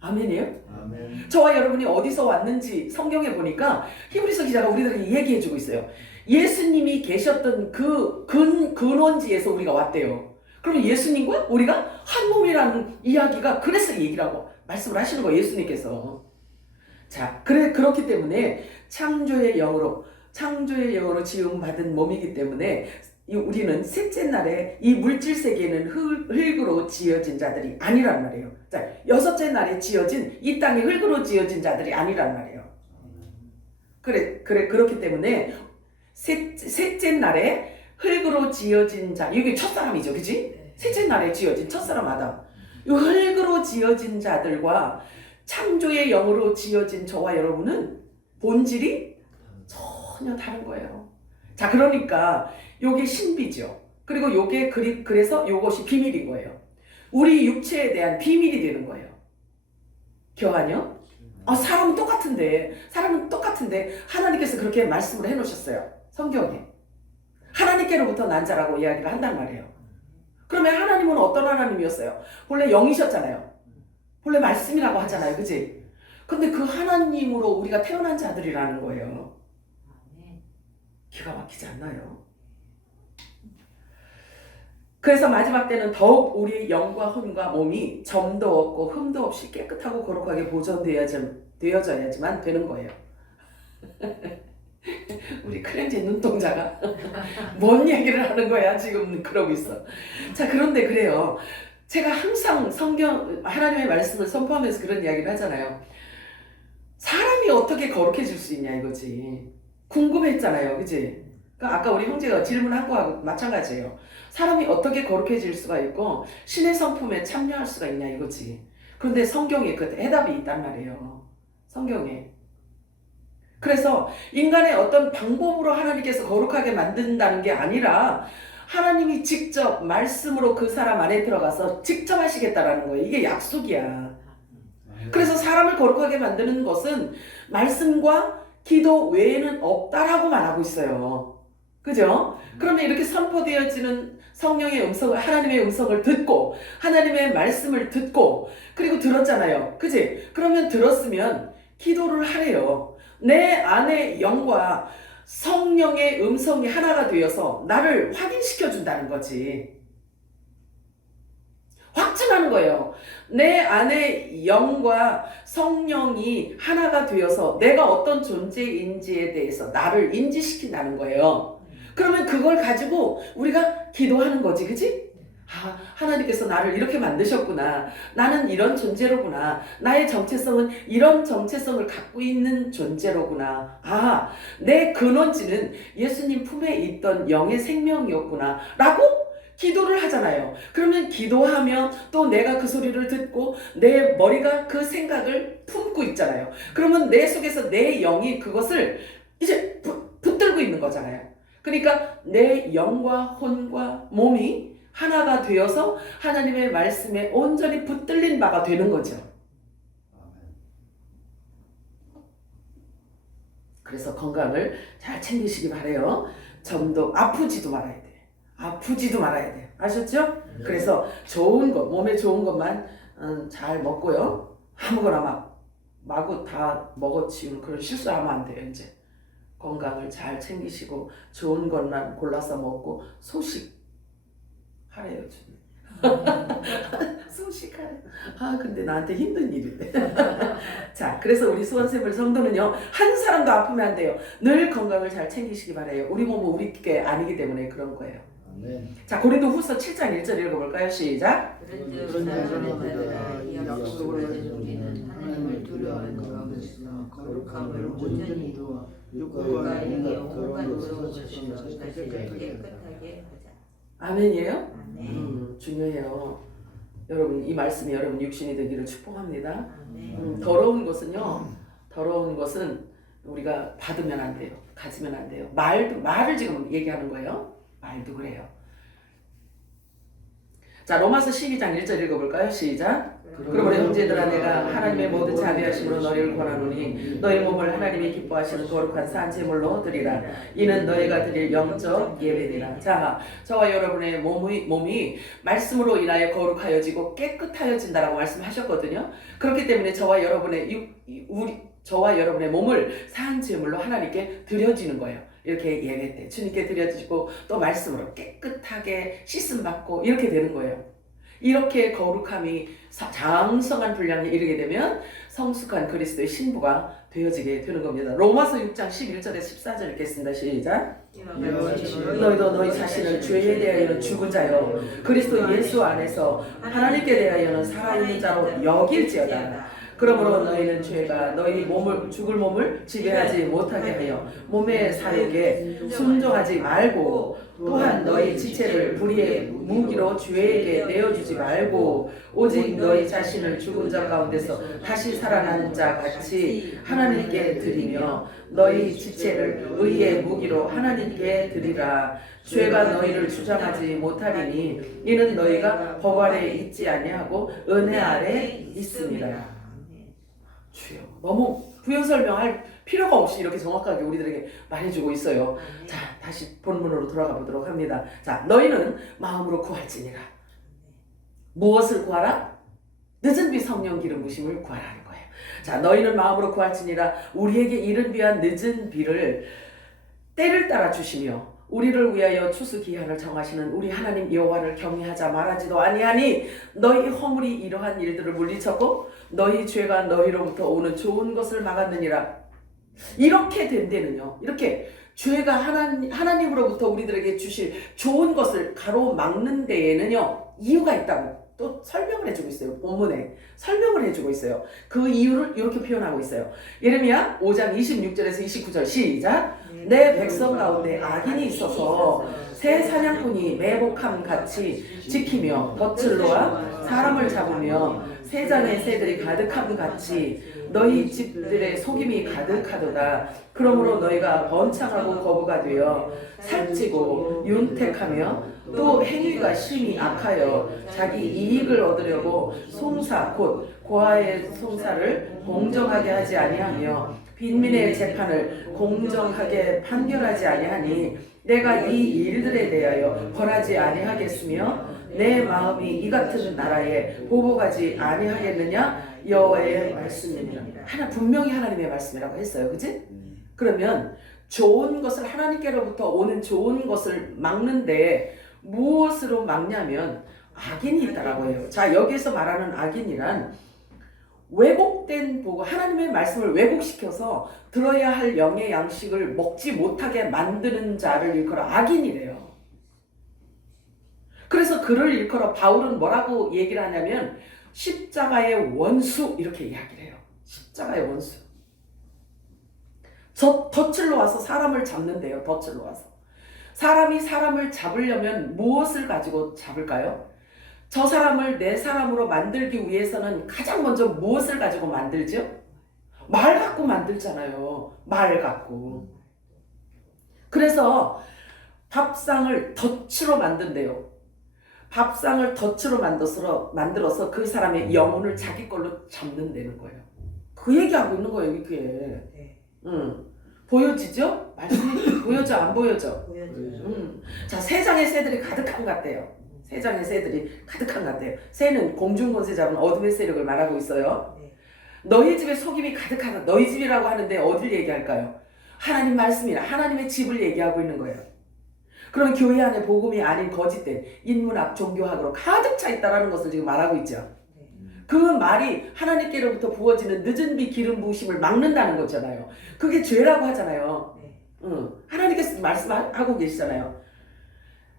아멘이에요? 아멘. 저와 여러분이 어디서 왔는지 성경에 보니까 히브리서 기자가 우리들에게 얘기해주고 있어요. 예수님이 계셨던 그 근원지에서 우리가 왔대요. 그럼 예수님과 우리가 한 몸이라는 이야기가 그래서 얘기라고 말씀을 하시는 거예요. 예수님께서. 자, 그렇기 때문에 창조의 영으로 지음받은 몸이기 때문에 우리는 셋째 날에 이 물질 세계는 흙으로 지어진 자들이 아니란 말이에요. 자, 여섯째 날에 지어진 이 땅이 흙으로 지어진 자들이 아니란 말이에요. 그렇기 때문에 셋째 날에 흙으로 지어진 자, 이게 첫사람이죠, 그지? 셋째 날에 지어진 첫사람 아담. 이 흙으로 지어진 자들과 창조의 영으로 지어진 저와 여러분은 본질이 전혀 다른 거예요. 자, 그러니까 요게 신비죠. 그리고 요게 그래서 요것이 비밀인 거예요. 우리 육체에 대한 비밀이 되는 거예요. 교환이요? 사람은 똑같은데 하나님께서 그렇게 말씀을 해놓으셨어요. 성경에. 하나님께로부터 난 자라고 이야기를 한단 말이에요. 그러면 하나님은 어떤 하나님이었어요? 본래 영이셨잖아요. 본래 말씀이라고 하잖아요. 그치? 근데 그 하나님으로 우리가 태어난 자들이라는 거예요. 기가 막히지 않나요? 그래서 마지막 때는 더욱 우리 영과 혼과 몸이 점도 없고 흠도 없이 깨끗하고 거룩하게 보존되어져야지만 되는 거예요. 우리 클렌지 눈동자가 뭔 얘기를 하는 거야 지금 그러고 있어. 자, 그런데 그래요. 제가 항상 하나님의 말씀을 선포하면서 그런 이야기를 하잖아요. 사람이 어떻게 거룩해질 수 있냐 이거지. 궁금했잖아요. 그치? 그러니까 아까 우리 형제가 질문한 거하고 마찬가지예요. 사람이 어떻게 거룩해질 수가 있고 신의 성품에 참여할 수가 있냐 이거지. 그런데 성경에 그 해답이 있단 말이에요. 성경에. 그래서 인간의 어떤 방법으로 하나님께서 거룩하게 만든다는 게 아니라 하나님이 직접 말씀으로 그 사람 안에 들어가서 직접 하시겠다라는 거예요. 이게 약속이야. 그래서 사람을 거룩하게 만드는 것은 말씀과 기도 외에는 없다라고 말하고 있어요. 그죠? 그러면 이렇게 선포되어지는 성령의 음성을, 하나님의 음성을 듣고 하나님의 말씀을 듣고 그리고 들었잖아요. 그치? 그러면 들었으면 기도를 하래요. 내 안의 영과 성령의 음성이 하나가 되어서 나를 확인시켜 준다는 거지. 확증하는 거예요. 내 안에 영과 성령이 하나가 되어서 내가 어떤 존재인지에 대해서 나를 인지시킨다는 거예요. 그러면 그걸 가지고 우리가 기도하는 거지, 그치? 하나님께서 나를 이렇게 만드셨구나. 나는 이런 존재로구나. 나의 정체성은 이런 정체성을 갖고 있는 존재로구나. 내 근원지는 예수님 품에 있던 영의 생명이었구나. 라고 기도를 하잖아요. 그러면 기도하면 또 내가 그 소리를 듣고 내 머리가 그 생각을 품고 있잖아요. 그러면 내 속에서 내 영이 그것을 이제 붙들고 있는 거잖아요. 그러니까 내 영과 혼과 몸이 하나가 되어서 하나님의 말씀에 온전히 붙들린 바가 되는 거죠. 그래서 건강을 잘 챙기시기 바라요. 점도 아프지도 말아야 돼. 아프지도 말아야 돼. 아셨죠? 네. 그래서 좋은 것, 몸에 좋은 것만 잘 먹고요. 아무거나 막 마구 다 먹어치우는 그런 실수하면 안 돼요. 이제 건강을 잘 챙기시고 좋은 것만 골라서 먹고 소식하래요 주님. 소식하래. 아 근데 나한테 힘든 일인데. 자 그래서 우리 수원샘물 성도는요 한 사람도 아프면 안 돼요. 늘 건강을 잘 챙기시기 바래요. 우리 몸은 우리 게 아니기 때문에 그런 거예요. 아멘. 자 고린도후서 7장 1절 읽어볼까요? 시작. 그런즉 사람에 따라 이 약속을 받은 우리는 하나님을 두려워하는 가운데서 거룩함을 온전히 두어 육과 영의 온갖 노릇에서 자신을 깨끗하게 하자. 아멘이에요? 아멘. 중요해요. 여러분 이 말씀이 여러분 육신이 되기를 축복합니다. 아멘. 더러운 것은 우리가 받으면 안 돼요. 가지면 안 돼요. 말을 지금 얘기하는 거예요. 말도 그래요. 자 로마서 12장 1절 읽어볼까요? 시작. 그러므로 형제들아 내가 하나님의 모든 자비하심으로 너희를 권하노니 너희 몸을 하나님이 기뻐하시는 거룩한 산 제물로 드리라. 이는 너희가 드릴 영적 예배니라. 자 저와 여러분의 몸이 말씀으로 인하여 거룩하여지고 깨끗하여진다라고 말씀하셨거든요. 그렇기 때문에 저와 여러분의 몸을 산 제물로 하나님께 드려지는 거예요. 이렇게 예배 때 주님께 드려지고 또 말씀으로 깨끗하게 씻음 받고 이렇게 되는 거예요. 이렇게 거룩함이 장성한 분량에 이르게 되면 성숙한 그리스도의 신부가 되어지게 되는 겁니다. 로마서 6장 11절에 14절 읽겠습니다. 시작. 너희도 너희 자신을 죄에 대하여는 죽은 자요 그리스도 예수 안에서 하나님께 대하여는 살아있는 자로 여길지어다. 그러므로 너희는 죄가 너희 죽을 몸을 지배하지 못하게 하여 몸의 사욕에 순종하지 말고 또한 너희 지체를 불의의 무기로 죄에게 내어주지 말고 오직 너희 자신을 죽은 자 가운데서 다시 살아나는 자 같이 하나님께 드리며 너희 지체를 의의 무기로 하나님께 드리라. 죄가 너희를 주장하지 못하리니 이는 너희가 법 아래 있지 아니하고 은혜 아래 있습니다. 주여 너무 부연 설명할 필요가 없이 이렇게 정확하게 우리들에게 말해주고 있어요. 자 다시 본문으로 돌아가 보도록 합니다. 자 너희는 마음으로 구할지니라. 무엇을 구하라? 늦은 비 성령 기름 부심을 구하라는 거예요. 자 너희는 마음으로 구할지니라. 우리에게 이른 비한 늦은 비를 때를 따라 주시며 우리를 위하여 추수 기한을 정하시는 우리 하나님 여호와를 경외하자 말하지도 아니하니 너희 허물이 이러한 일들을 물리쳤고 너희 죄가 너희로부터 오는 좋은 것을 막았느니라. 이렇게 된 데는요. 이렇게 죄가 하나님으로부터 우리들에게 주실 좋은 것을 가로막는 데에는요. 이유가 있다고 또 설명을 해주고 있어요. 본문에 설명을 해주고 있어요. 그 이유를 이렇게 표현하고 있어요. 예레미야 5장 26절에서 29절 시작. 내 백성 가운데 악인이 있어서 새 사냥꾼이 매복함 같이 지키며 덫을 놓아 사람을 잡으며 새장의 새들이 가득함 같이 너희 집들의 속임이 가득하도다. 그러므로 너희가 번창하고 거부가 되어 살찌고 윤택하며 또 행위가 심히 악하여 자기 이익을 얻으려고 송사 곧 고아의 송사를 공정하게 하지 아니하며 빈민의 재판을 공정하게 판결하지 아니하니 내가 이 일들에 대하여 벌하지 아니하겠으며 내 마음이 이 같은 나라에 보복하지 아니하겠느냐. 여호와의 말씀이니라. 분명히 하나님의 말씀이라고 했어요. 그치? 그러면 좋은 것을 하나님께로부터 오는 좋은 것을 막는데 무엇으로 막냐면 악인이 있다라고 해요. 자 여기서 말하는 악인이란 왜곡된 보고 하나님의 말씀을 왜곡시켜서 들어야 할 영의 양식을 먹지 못하게 만드는 자를 일컬어 악인이래요. 그래서 그를 일컬어 바울은 뭐라고 얘기를 하냐면 십자가의 원수 이렇게 이야기를 해요. 십자가의 원수. 덫을 놓아서 사람을 잡는데요. 덫을 놓아서. 사람이 사람을 잡으려면 무엇을 가지고 잡을까요? 저 사람을 내 사람으로 만들기 위해서는 가장 먼저 무엇을 가지고 만들죠? 말 갖고 만들잖아요. 말 갖고. 그래서 밥상을 덫으로 만든대요. 밥상을 덫으로 만들어서 그 사람의 영혼을 자기 걸로 잡는다는 거예요. 그 얘기하고 있는 거예요, 이게. 보여지죠? 말씀이 보여져, 안 보여져? 자, 세 장의 새들이 가득한 것 같아요. 세 장의 새들이 가득한 것 같아요. 새는 공중권세 잡은 어둠의 세력을 말하고 있어요. 너희 집에 속임이 가득하다. 너희 집이라고 하는데 어딜 얘기할까요? 하나님 말씀이나 하나님의 집을 얘기하고 있는 거예요. 그런 교회 안에 복음이 아닌 거짓된 인문학, 종교학으로 가득 차 있다는 것을 지금 말하고 있죠. 그 말이 하나님께로부터 부어지는 늦은 비 기름 부으심을 막는다는 거잖아요. 그게 죄라고 하잖아요. 하나님께서 말씀하고 계시잖아요.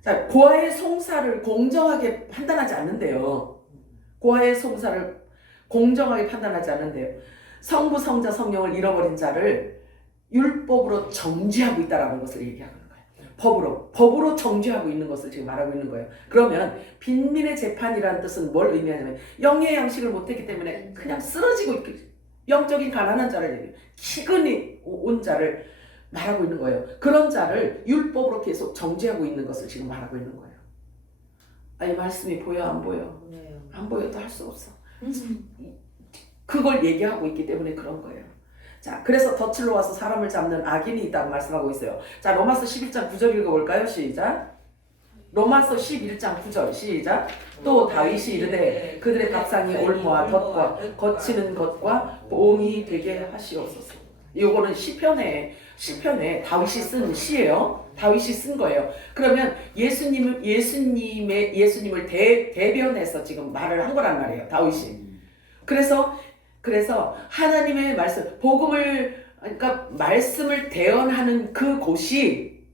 자, 고아의 송사를 공정하게 판단하지 않는데요. 고아의 송사를 공정하게 판단하지 않는데요. 성부, 성자, 성령을 잃어버린 자를 율법으로 정죄하고 있다는 것을 얘기하고 있는 거예요. 법으로 정죄하고 있는 것을 지금 말하고 있는 거예요. 그러면 빈민의 재판이라는 뜻은 뭘 의미하냐면 영의 양식을 못했기 때문에 그냥 쓰러지고 있고 영적인 가난한 자를 얘기해요. 기근이 온 자를 말하고 있는 거예요. 그런 자를 율법으로 계속 정죄하고 있는 것을 지금 말하고 있는 거예요. 이 말씀이 보여 안 보여? 안 보여도 할 수 없어. 그걸 얘기하고 있기 때문에 그런 거예요. 자, 그래서 덫을 놓아서 사람을 잡는 악인이 있다고 말씀하고 있어요. 자, 로마서 11장 9절 읽어볼까요? 시작. 로마서 11장 9절 시작. 또 다윗이 이르되 그들의 밥상이 올무와 덫과 거치는 것과 봉이 되게 하시옵소서. 요거는 시편에 다윗이 쓴 시예요. 다윗이 쓴 거예요. 그러면 예수님을 대변해서 지금 말을 한 거란 말이에요. 다윗이. 그래서 하나님의 말씀, 복음을, 그러니까 말씀을 대언하는 그곳이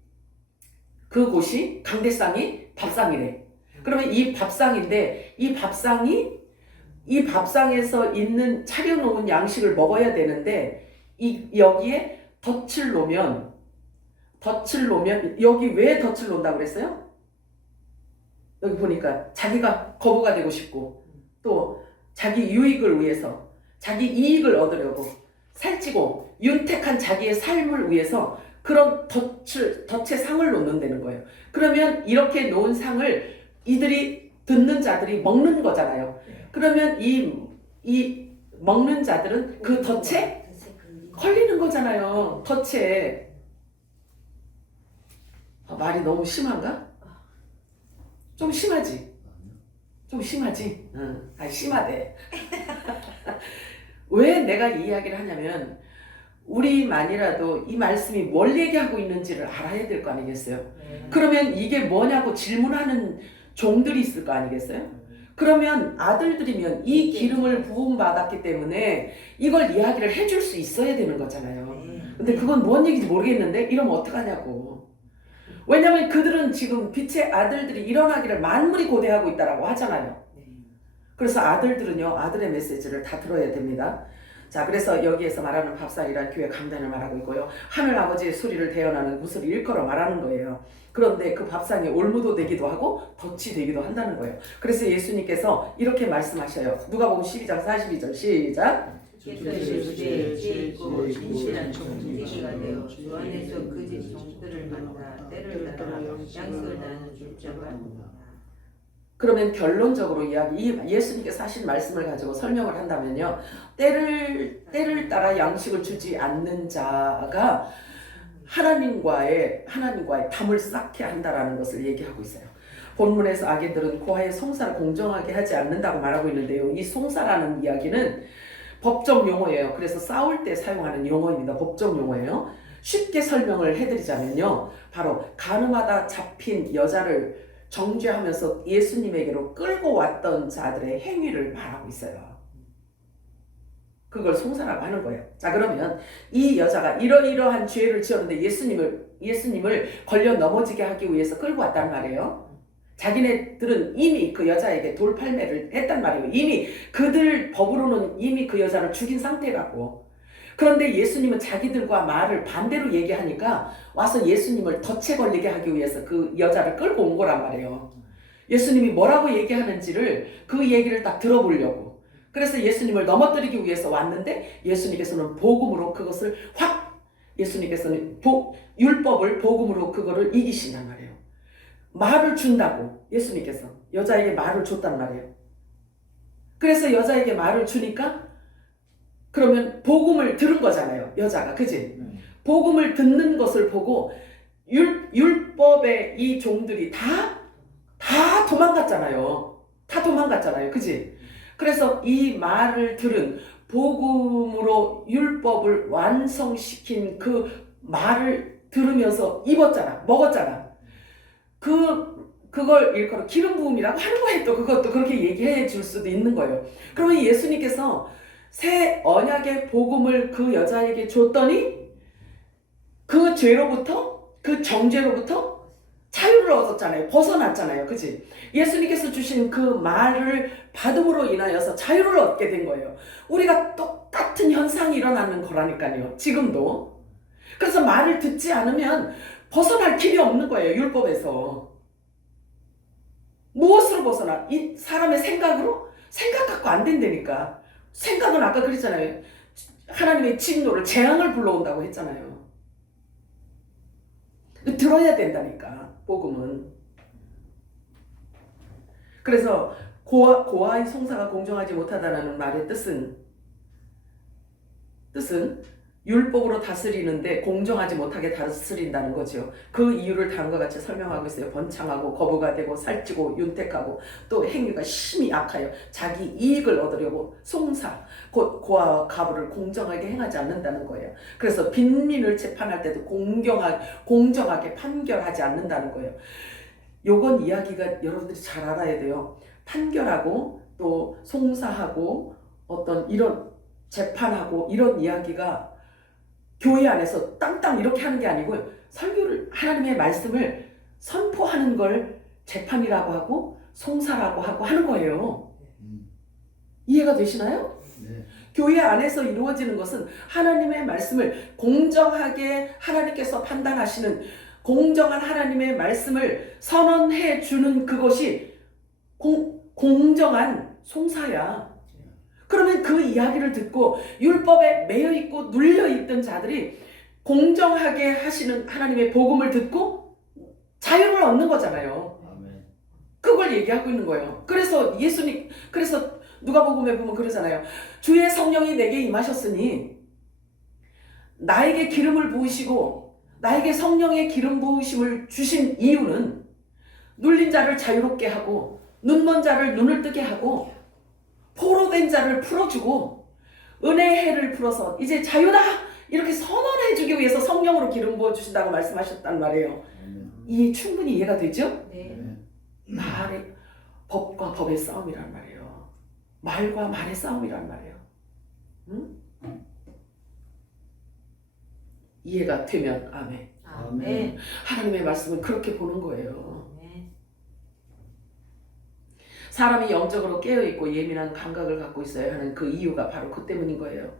강대상이 밥상이래. 그러면 이 밥상인데 이 밥상에서 있는 차려놓은 양식을 먹어야 되는데 여기에 덫을 놓으면 여기 왜 덫을 놓는다고 그랬어요? 여기 보니까 자기가 거부가 되고 싶고 또 자기 유익을 위해서 자기 이익을 얻으려고 살찌고 윤택한 자기의 삶을 위해서 그런 덫의 상을 놓는다는 거예요. 그러면 이렇게 놓은 상을 이들이 듣는 자들이 먹는 거잖아요. 그러면 이 먹는 자들은 그 덫에 걸리는 거잖아요. 덫에. 말이 너무 심한가? 좀 심하지? 좀 심하지? 심하대. 왜 내가 이 이야기를 하냐면 우리만이라도 이 말씀이 뭘 얘기하고 있는지를 알아야 될 거 아니겠어요? 그러면 이게 뭐냐고 질문하는 종들이 있을 거 아니겠어요? 그러면 아들들이면 이 기름을 부음받았기 때문에 이걸 이야기를 해줄 수 있어야 되는 거잖아요. 근데 그건 뭔 얘기인지 모르겠는데 이러면 어떡하냐고. 왜냐면 그들은 지금 빛의 아들들이 일어나기를 만물이 고대하고 있다라고 하잖아요. 그래서 아들들은요, 아들의 메시지를 다 들어야 됩니다. 자, 그래서 여기에서 말하는 밥상이란 교회 강단을 말하고 있고요. 하늘 아버지의 소리를 대언하는 구슬을 일컬어 말하는 거예요. 그런데 그 밥상이 올무도 되기도 하고 덫이 되기도 한다는 거예요. 그래서 예수님께서 이렇게 말씀하셔요. 누가복음 12장 42절 시작. 주께서 주의 지혜있고 진실한 종들이가 되어 주 안에서 그 집 종들을 만나 때를 따라 양식을 나누는 자가. 그러면 결론적으로 예수님께서 하신 말씀을 가지고 설명을 한다면요. 때를 따라 양식을 주지 않는 자가 하나님과의 담을 쌓게 한다라는 것을 얘기하고 있어요. 본문에서 악인들은 고아의 송사를 공정하게 하지 않는다고 말하고 있는데요. 이 송사라는 이야기는 법적 용어예요. 그래서 싸울 때 사용하는 용어입니다. 법적 용어예요. 쉽게 설명을 해드리자면요. 바로 가늠하다 잡힌 여자를 정죄하면서 예수님에게로 끌고 왔던 자들의 행위를 말하고 있어요. 그걸 송사라고 하는 거예요. 자, 그러면 이 여자가 이러이러한 죄를 지었는데 예수님을 걸려 넘어지게 하기 위해서 끌고 왔단 말이에요. 자기네들은 이미 그 여자에게 돌팔매를 했단 말이에요. 이미 그들 법으로는 이미 그 여자를 죽인 상태라고. 그런데 예수님은 자기들과 말을 반대로 얘기하니까 와서 예수님을 덫에 걸리게 하기 위해서 그 여자를 끌고 온 거란 말이에요. 예수님이 뭐라고 얘기하는지를 그 얘기를 딱 들어보려고. 그래서 예수님을 넘어뜨리기 위해서 왔는데 예수님께서는 복음으로 그것을 예수님께서는 율법을 복음으로 그거를 이기신단 말이에요. 말을 준다고 예수님께서 여자에게 말을 줬단 말이에요. 그래서 여자에게 말을 주니까 그러면 복음을 들은 거잖아요. 여자가. 그지? 복음을 듣는 것을 보고 율법의 이 종들이 다 도망갔잖아요. 다 도망갔잖아요. 그지? 그래서 이 말을 들은 복음으로 율법을 완성시킨 그 말을 들으면서 입었잖아. 먹었잖아. 그걸 일컬어 기름 부음이라고 하는 거예요. 또 그것도 그렇게 얘기해 줄 수도 있는 거예요. 그러면 예수님께서 새 언약의 복음을 그 여자에게 줬더니 그 죄로부터, 그 정죄로부터 자유를 얻었잖아요. 벗어났잖아요. 그치? 예수님께서 주신 그 말을 받음으로 인하여서 자유를 얻게 된 거예요. 우리가 똑같은 현상이 일어나는 거라니까요. 지금도. 그래서 말을 듣지 않으면 벗어날 길이 없는 거예요. 율법에서. 무엇으로 벗어나? 이 사람의 생각으로? 생각 갖고 안 된다니까. 생각은 아까 그랬잖아요. 하나님의 진노를, 재앙을 불러온다고 했잖아요. 들어야 된다니까, 복음은. 그래서 고아의 송사가 공정하지 못하다는 말의 뜻은 율법으로 다스리는데 공정하지 못하게 다스린다는 거죠. 그 이유를 다음과 같이 설명하고 있어요. 번창하고 거부가 되고 살찌고 윤택하고 또 행위가 심히 악하여 자기 이익을 얻으려고 송사, 곧 고아와 가부를 공정하게 행하지 않는다는 거예요. 그래서 빈민을 재판할 때도 공정하게 판결하지 않는다는 거예요. 요건 이야기가 여러분들이 잘 알아야 돼요. 판결하고 또 송사하고 어떤 이런 재판하고 이런 이야기가 교회 안에서 땅땅 이렇게 하는 게 아니고 설교를, 하나님의 말씀을 선포하는 걸 재판이라고 하고 송사라고 하고 하는 거예요. 이해가 되시나요? 네. 교회 안에서 이루어지는 것은 하나님의 말씀을 공정하게 하나님께서 판단하시는 공정한 하나님의 말씀을 선언해 주는 그것이 공정한 송사야. 그러면 그 이야기를 듣고 율법에 매여 있고 눌려 있던 자들이 공정하게 하시는 하나님의 복음을 듣고 자유를 얻는 거잖아요. 아멘. 그걸 얘기하고 있는 거예요. 그래서 그래서 누가복음에 보면 그러잖아요. 주의 성령이 내게 임하셨으니 나에게 기름을 부으시고 나에게 성령의 기름 부으심을 주신 이유는 눌린 자를 자유롭게 하고 눈먼 자를 눈을 뜨게 하고 포로된 자를 풀어주고 은혜의 해를 풀어서 이제 자유다 이렇게 선언해주기 위해서 성령으로 기름 부어주신다고 말씀하셨단 말이에요. 이 충분히 이해가 되죠? 네. 말의 법과 법의 싸움이란 말이에요. 말과 말의 싸움이란 말이에요. 응? 이해가 되면 아멘. 아멘. 하나님의 말씀은 그렇게 보는 거예요. 아멘. 사람이 영적으로 깨어있고 예민한 감각을 갖고 있어야 하는 그 이유가 바로 그 때문인 거예요.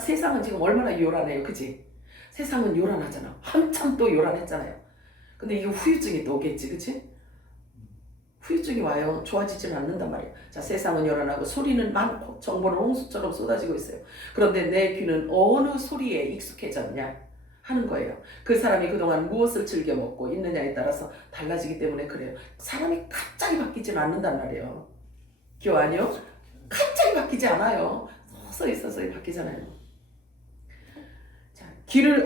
세상은 지금 얼마나 요란해요. 그치? 세상은 요란하잖아. 한참 또 요란했잖아요. 근데 이거 후유증이 또 오겠지. 그치? 후유증이 와요. 좋아지지는 않는단 말이에요. 자, 세상은 요란하고 소리는 많고 정보는 홍수처럼 쏟아지고 있어요. 그런데 내 귀는 어느 소리에 익숙해졌냐 하는 거예요. 그 사람이 그동안 무엇을 즐겨 먹고 있느냐에 따라서 달라지기 때문에 그래요. 사람이 갑자기 바뀌지는 않는단 말이에요. 기억 아니요? 갑자기 바뀌지 않아요. 서서히 바뀌잖아요. 자,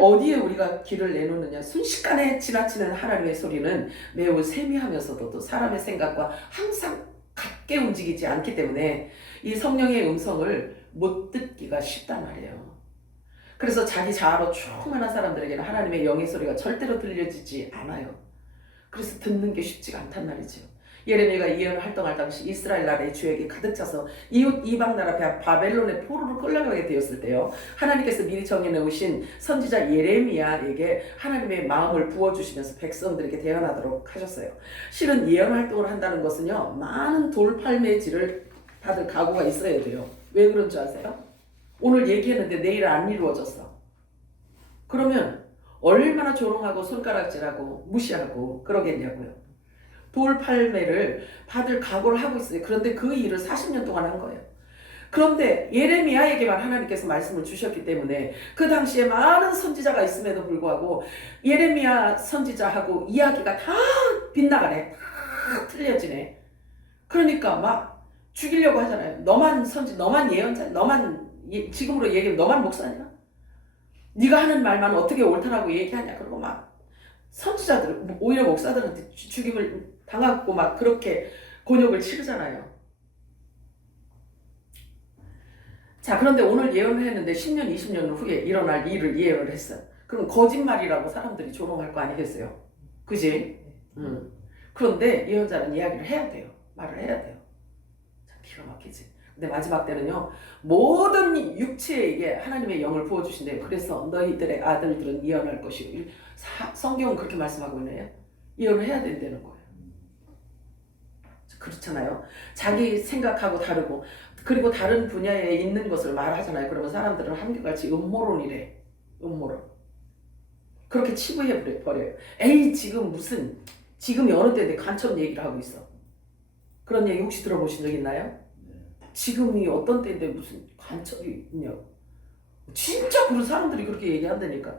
어디에 우리가 귀를 내놓느냐. 순식간에 지나치는 하나님의 소리는 매우 세미하면서도 또 사람의 생각과 항상 같게 움직이지 않기 때문에 이 성령의 음성을 못 듣기가 쉽단 말이에요. 그래서 자기 자아로 충만한 사람들에게는 하나님의 영의 소리가 절대로 들려지지 않아요. 그래서 듣는 게 쉽지가 않단 말이죠. 예레미야가 예언을 활동할 당시 이스라엘 나라의 죄악이 가득 차서 이방 나라 바벨론의 포로로 끌려가게 되었을 때요. 하나님께서 미리 정해놓으신 선지자 예레미야에게 하나님의 마음을 부어주시면서 백성들에게 대언하도록 하셨어요. 실은 예언 활동을 한다는 것은요. 많은 돌팔매질을 받을 각오가 있어야 돼요. 왜 그런 줄 아세요? 오늘 얘기했는데 내일 안 이루어졌어. 그러면 얼마나 조롱하고 손가락질하고 무시하고 그러겠냐고요. 돌팔매를 받을 각오를 하고 있어요. 그런데 그 일을 40년 동안 한 거예요. 그런데 예레미야에게만 하나님께서 말씀을 주셨기 때문에 그 당시에 많은 선지자가 있음에도 불구하고 예레미야 선지자하고 이야기가 다 빗나가네. 다 틀려지네. 그러니까 막 죽이려고 하잖아요. 너만 예언자, 지금으로 얘기하면 너만 목사냐? 네가 하는 말만 어떻게 옳다라고 얘기하냐? 그러고 막 선지자들, 오히려 목사들한테 죽임을 당하고 막 그렇게 곤욕을 치르잖아요. 자, 그런데 오늘 예언을 했는데 10년, 20년 후에 일어날 일을 예언을 했어요. 그럼 거짓말이라고 사람들이 조롱할 거 아니겠어요? 그지? 그런데 예언자는 이야기를 해야 돼요. 말을 해야 돼요. 참 기가 막히지. 근데 마지막 때는요, 모든 육체에게 하나님의 영을 부어주신대요. 그래서 너희들의 아들들은 예언할 것이요. 성경은 그렇게 말씀하고 있네요. 예언을 해야 된다는 거예요. 그렇잖아요. 자기 생각하고 다르고, 그리고 다른 분야에 있는 것을 말하잖아요. 그러면 사람들은 한결같이 음모론이래. 음모론. 그렇게 치부해 버려요. 에이, 지금 여느 때인데 간첩 얘기를 하고 있어. 그런 얘기 혹시 들어보신 적 있나요? 지금이 어떤 때인데 무슨 간첩이 있냐고. 진짜 그런 사람들이 그렇게 얘기한다니까.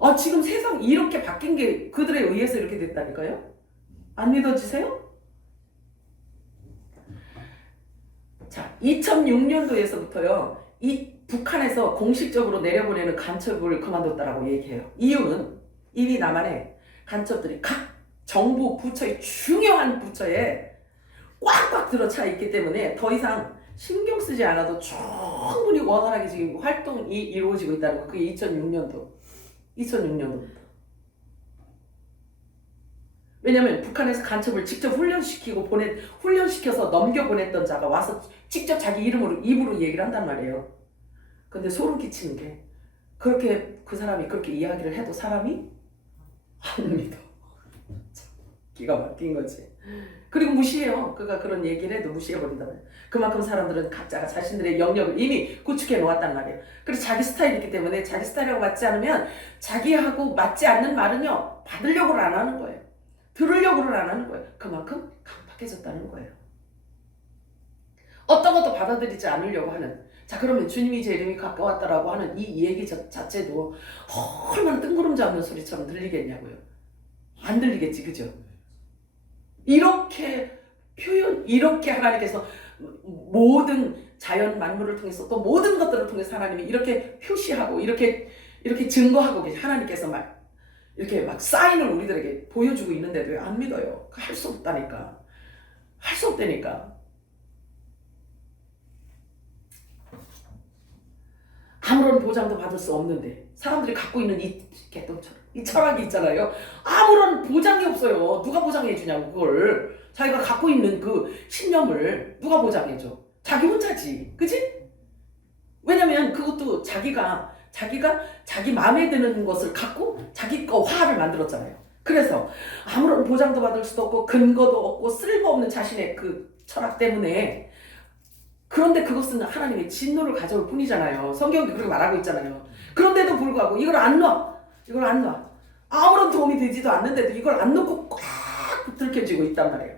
아, 지금 세상 이렇게 바뀐 게 그들에 의해서 이렇게 됐다니까요? 안 믿어지세요? 자, 2006년도에서부터요, 이 북한에서 공식적으로 내려보내는 간첩을 그만뒀다라고 얘기해요. 이유는 이미 남한에 간첩들이 각 정부 부처의 중요한 부처에 꽉꽉 들어차 있기 때문에 더 이상 신경 쓰지 않아도 충분히 원활하게 지금 활동이 이루어지고 있다는 거. 그게 2006년도부터. 왜냐면 북한에서 간첩을 직접 훈련시켜서 넘겨보냈던 자가 와서 직접 자기 입으로 얘기를 한단 말이에요. 근데 소름 끼치는 게 그렇게 그 사람이 그렇게 이야기를 해도 사람이 안 믿어. 기가 막힌 거지. 그리고 무시해요. 그가 그런 얘기를 해도 무시해버린단 말이에요. 그만큼 사람들은 각자가 자신들의 영역을 이미 구축해 놓았단 말이에요. 그래서 자기 스타일이 있기 때문에 자기 스타일하고 맞지 않으면 자기하고 맞지 않는 말은요, 받으려고는 안 하는 거예요. 들으려고는 안 하는 거예요. 그만큼 강팍해졌다는 거예요. 어떤 것도 받아들이지 않으려고 하는. 자, 그러면 주님이 제 이름이 가까웠다라고 하는 이 얘기 자체도 얼마나 뜬구름 잡는 소리처럼 들리겠냐고요. 안 들리겠지, 그죠? 이렇게 하나님께서 모든 자연 만물을 통해서 또 모든 것들을 통해서 하나님이 이렇게 표시하고 이렇게 증거하고 하나님께서 이렇게 막 사인을 우리들에게 보여주고 있는데도 왜 안 믿어요? 할 수 없다니까. 할 수 없다니까. 아무런 보장도 받을 수 없는데 사람들이 갖고 있는 이 개똥처럼 이 철학이 있잖아요. 아무런 보장이 없어요. 누가 보장해 주냐고. 그걸 자기가 갖고 있는 그 신념을 누가 보장해 줘? 자기 혼자지. 그치? 왜냐면 그것도 자기가 자기 마음에 드는 것을 갖고 자기 거 화를 만들었잖아요. 그래서 아무런 보장도 받을 수도 없고 근거도 없고 쓸모없는 자신의 그 철학 때문에, 그런데 그것은 하나님의 진노를 가져올 뿐이잖아요. 성경이 그렇게 말하고 있잖아요. 그런데도 불구하고 이걸 안 놔. 아무런 도움이 되지도 않는데도 이걸 안 놓고 꽉 들켜지고 있단 말이에요.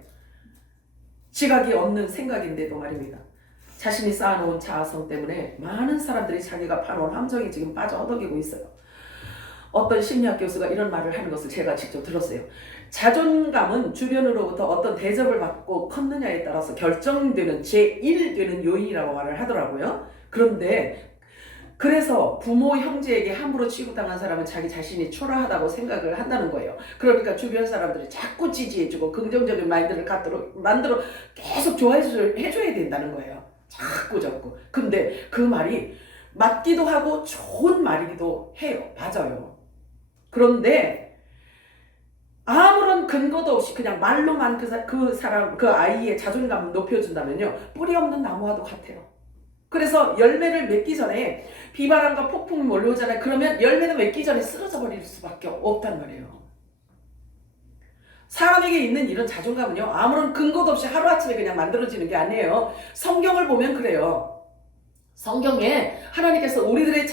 지각이 없는 생각인데도 말입니다. 자신이 쌓아놓은 자아성 때문에 많은 사람들이 자기가 파놓은 함정에 지금 빠져 허덕이고 있어요. 어떤 심리학 교수가 이런 말을 하는 것을 제가 직접 들었어요. 자존감은 주변으로부터 어떤 대접을 받고 컸느냐에 따라서 결정되는 제1되는 요인이라고 말을 하더라고요. 그래서 부모, 형제에게 함부로 취급당한 사람은 자기 자신이 초라하다고 생각을 한다는 거예요. 그러니까 주변 사람들이 자꾸 지지해주고 긍정적인 마인드를 만들어 계속 좋아해줘야 된다는 거예요. 자꾸. 근데 그 말이 맞기도 하고 좋은 말이기도 해요. 맞아요. 그런데 아무런 근거도 없이 그냥 말로만 그 아이의 자존감을 높여준다면요, 뿌리 없는 나무와도 같아요. 그래서 열매를 맺기 전에 비바람과 폭풍이 몰려오잖아요. 그러면 열매는 맺기 전에 쓰러져 버릴 수밖에 없단 말이에요. 사람에게 있는 이런 자존감은요, 아무런 근거도 없이 하루아침에 그냥 만들어지는 게 아니에요. 성경을 보면 그래요. 성경에 하나님께서 우리의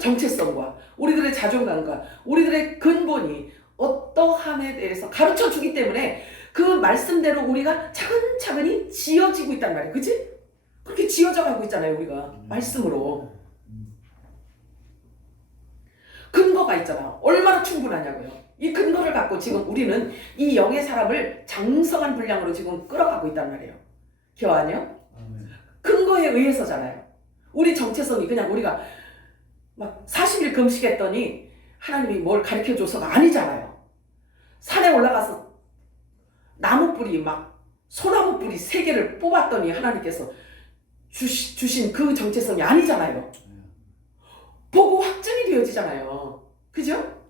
정체성과 우리들의 자존감과 우리들의 근본이 어떠함에 대해서 가르쳐 주기 때문에 그 말씀대로 우리가 차근차근히 지어지고 있단 말이에요. 그치? 그렇게 지어져 가고 있잖아요. 우리가 말씀으로. 근거가 있잖아. 얼마나 충분하냐고요. 이 근거를 갖고 지금 우리는 이 영의 사람을 장성한 분량으로 지금 끌어가고 있단 말이에요. 기억하냐? 근거에 의해서잖아요. 우리 정체성이 그냥 우리가 막 40일 금식했더니 하나님이 뭘 가르쳐줘서가 아니잖아요. 산에 올라가서 나무 뿌리 소나무 뿌리 3개를 뽑았더니 하나님께서 주신 그 정체성이 아니잖아요. 보고 확증이 되어지잖아요. 그죠?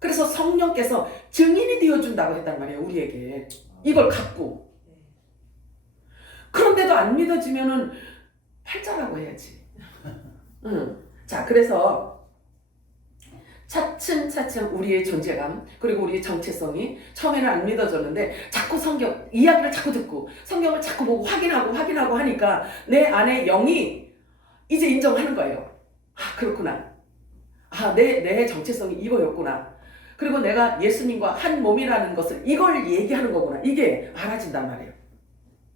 그래서 성령께서 증인이 되어준다고 했단 말이에요. 우리에게. 이걸 갖고. 그런데도 안 믿어지면은 팔자라고 해야지. 응. 자, 그래서 차츰차츰 우리의 존재감 그리고 우리의 정체성이 처음에는 안 믿어졌는데 자꾸 성경 이야기를 자꾸 듣고 성경을 자꾸 보고 확인하고 하니까 내 안에 영이 이제 인정하는 거예요. 아, 그렇구나. 아, 내 정체성이 이거였구나. 그리고 내가 예수님과 한 몸이라는 것을 이걸 얘기하는 거구나. 이게 알아진단 말이에요.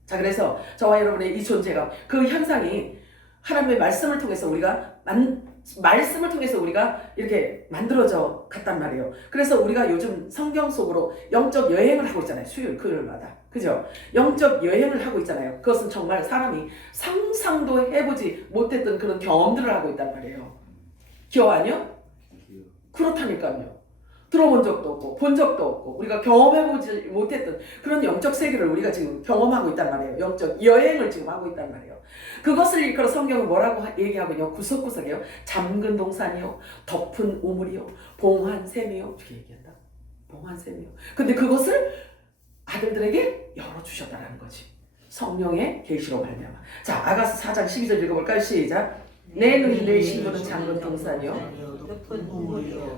자, 그래서 저와 여러분의 이 존재감, 그 현상이 하나님의 말씀을 통해서 우리가 이렇게 만들어져 갔단 말이에요. 그래서 우리가 요즘 성경 속으로 영적 여행을 하고 있잖아요. 수요일, 금요일마다. 그죠? 영적 여행을 하고 있잖아요. 그것은 정말 사람이 상상도 해보지 못했던 그런 경험들을 하고 있단 말이에요. 기억 아니요? 그렇다니까요. 들어본 적도 없고 본 적도 없고 우리가 경험해보지 못했던 그런 영적 세계를 우리가 지금 경험하고 있단 말이에요. 영적 여행을 지금 하고 있단 말이에요. 그것을 일컬어 성경은 뭐라고 얘기하고 있냐? 구석구석이요. 잠근 동산이요, 덮은 우물이요, 봉한 샘이요. 이렇게 얘기한다. 봉한 샘이요. 근데 그것을 아들들에게 열어주셨다는 거지. 성령의 계시로 말미암아. 자, 아가서 4장 12절 읽어볼까요? 시작. 내 눈이 내 신도는 잠근 동산이요,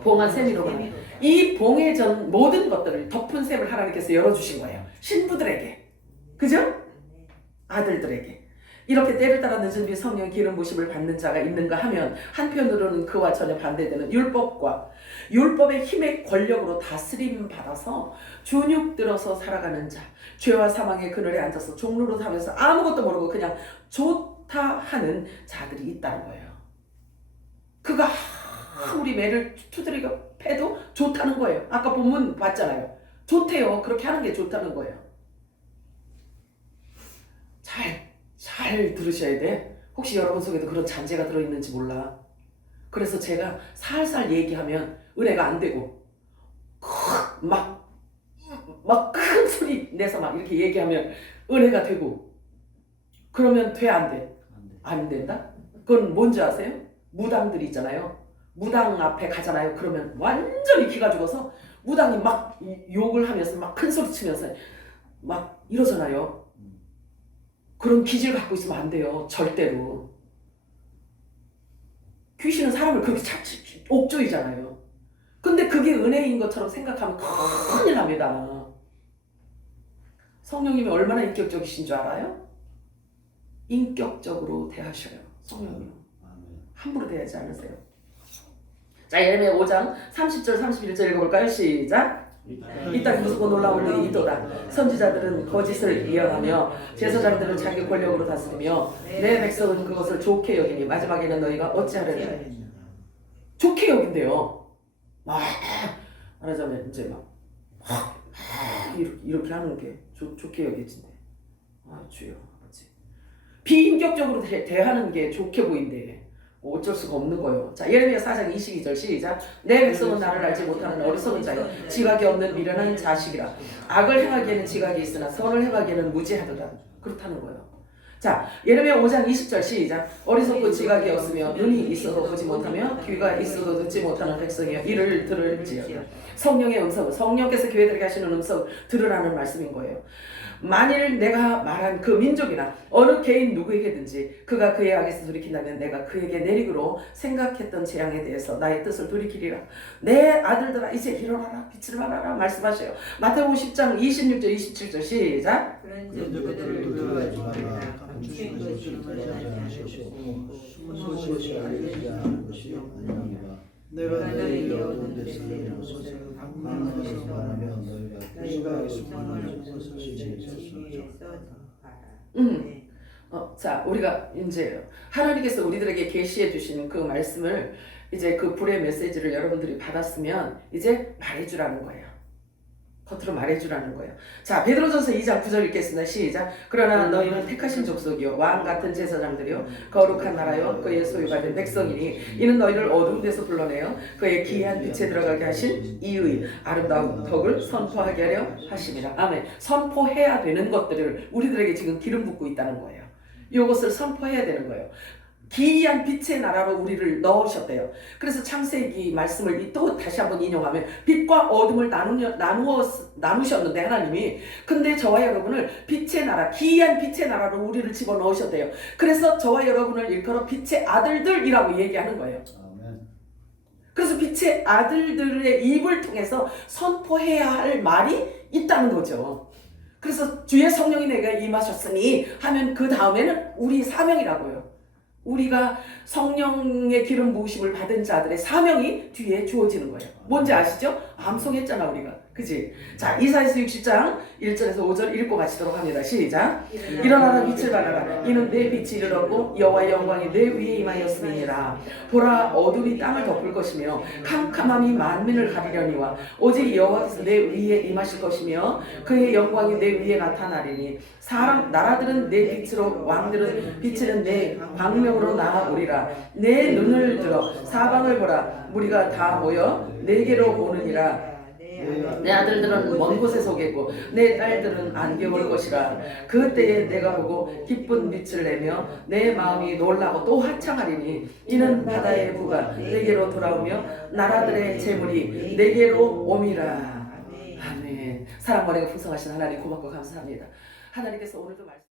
봉한 샘이로구나. 이 봉의 전 모든 것들을 덮은 샘을 하나님께서 열어주신 거예요. 신부들에게. 그죠? 아들들에게. 이렇게 때를 따라 늦은 뒤 성령 기름 부심을 받는 자가 있는가 하면 한편으로는 그와 전혀 반대되는 율법과 율법의 힘의 권력으로 다스림 받아서 준육 들어서 살아가는 자, 죄와 사망의 그늘에 앉아서 종로로 하면서 아무것도 모르고 그냥 좋다 하는 자들이 있다는 거예요. 그가 아무리 매를 두드리고 패도 좋다는 거예요. 아까 본문 봤잖아요. 좋대요. 그렇게 하는 게 좋다는 거예요. 잘 들으셔야 돼. 혹시 여러분 속에도 그런 잔재가 들어있는지 몰라. 그래서 제가 살살 얘기하면 은혜가 안 되고 막 큰 소리 내서 막 이렇게 얘기하면 은혜가 되고 그러면 돼? 안 돼? 안 된다? 그건 뭔지 아세요? 무당들이 있잖아요. 무당 앞에 가잖아요. 그러면 완전히 기가 죽어서 무당이 막 욕을 하면서 막 큰 소리 치면서 막 이러잖아요. 그런 기질 갖고 있으면 안 돼요. 절대로. 귀신은 사람을 그렇게 잡지 옥조이잖아요. 근데 그게 은혜인 것처럼 생각하면 큰일 납니다. 성령님이 얼마나 인격적이신 줄 알아요? 인격적으로 대하셔요. 성령님. 함부로 대하지 않으세요. 자, 예레미야 5장 30절 31절 읽어볼까요? 시작. 이 땅 무섭고 놀라운 일이 이도다. 선지자들은 거짓을 이어가며 제사장들은 자기 권력으로 다스리며 내 백성은 그것을 좋게 여기니 마지막에는 너희가 어찌하려냐. 좋게 여긴대요. 막 말하자면 이제 막 이렇게 하는 게 좋게 여겨진대. 아, 주여 아버지. 비인격적으로 대하는 게 좋게 보인대. 어쩔 수가 없는 거예요. 자, 예레미야 4장 22절 시작. 내 백성은 나를 알지 못하는 어리석은 자여 지각이 없는 미련한 자식이라. 악을 행하기에는 지각이 있으나 선을 행하기에는 무지하도다. 그렇다는 거예요. 자, 예레미야 5장 20절 시작. 어리석고 지각이 없으며 눈이 있어도 보지 못하며 귀가 있어도 듣지 못하는 백성이여 이를 들을지어다. 성령의 음성, 성령께서 교회들에게 하시는 음성 들으라는 말씀인 거예요. 만일 내가 말한 그 민족이나 어느 개인 누구에게든지 그가 그의 악에서 돌이킨다면 내가 그에게 내리기로 생각했던 재앙에 대해서 나의 뜻을 돌이키리라. 내 아들들아 이제 일어나라 빛을 발하라 말씀하셔요. 마태복음 10장 26절 27절 시작. 그런 그들을 두려워하지 말라. 감추인 것을 말하지 마시고 숨은 것이 알려지지 않은 것이 아니니라. 내가 너희에게 얻은 데서 내리는 것을 강망하면서 말하며 너희가 수많은 것을 자, 우리가 이제 하나님께서 우리들에게 계시해 주시는 그 말씀을 이제 그 불의 메시지를 여러분들이 받았으면 이제 말해주라는 거예요. 겉으로 말해주라는 거예요. 자, 베드로전서 2장 9절 읽겠습니다. 시작. 그러나 너희는 택하신 족속이요 왕 같은 제사장들이요 거룩한 나라요 그의 소유가 된 백성이니 이는 너희를 어두운 데서 불러내어 그의 기이한 빛에 들어가게 하신 이의 아름다운 덕을 선포하게 하려 하심이라. 아멘. 선포해야 되는 것들을 우리들에게 지금 기름 붓고 있다는 거예요. 이것을 선포해야 되는 거예요. 기이한 빛의 나라로 우리를 넣으셨대요. 그래서 창세기 말씀을 또 다시 한번 인용하면 빛과 어둠을 나누셨는데 하나님이, 근데 저와 여러분을 빛의 나라, 기이한 빛의 나라로 우리를 집어넣으셨대요. 그래서 저와 여러분을 일컬어 빛의 아들들이라고 얘기하는 거예요. 아멘. 그래서 빛의 아들들의 입을 통해서 선포해야 할 말이 있다는 거죠. 그래서 주의 성령이 내게 임하셨으니 하면 그 다음에는 우리 사명이라고요. 우리가 성령의 기름 부으심을 받은 자들의 사명이 뒤에 주어지는 거예요. 뭔지 아시죠? 암송했잖아 우리가. 그치? 자, 이사야서 60장 1절에서 5절 읽고 마치도록 합니다. 시작. 일어나라 빛을 발하라. 이는 내 빛이 이르렀고 여호와의 영광이 내 위에 임하였음이니라. 보라, 어둠이 땅을 덮을 것이며 캄캄함이 만민을 가리려니와 오직 여호와께서 내 위에 임하실 것이며 그의 영광이 내 위에 나타나리니 나라들은 내 빛으로, 왕들은 비치는 내 광명으로 나아오리라. 내 눈을 들어 사방을 보라. 무리가 다 모여 내게로 오느니라. 내 아들들은 먼 곳에 서겠고 내 딸들은 안겨올 것이라. 그때에 내가 보고 기쁜 빛을 내며 내 마음이 놀라고 또 화창하리니 이는 바다의 부가 내게로 돌아오며 나라들의 재물이 내게로 옴이라. 아멘. 사랑과 은혜가 풍성하신 하나님 고맙고 감사합니다. 하나님께서 오늘도 말씀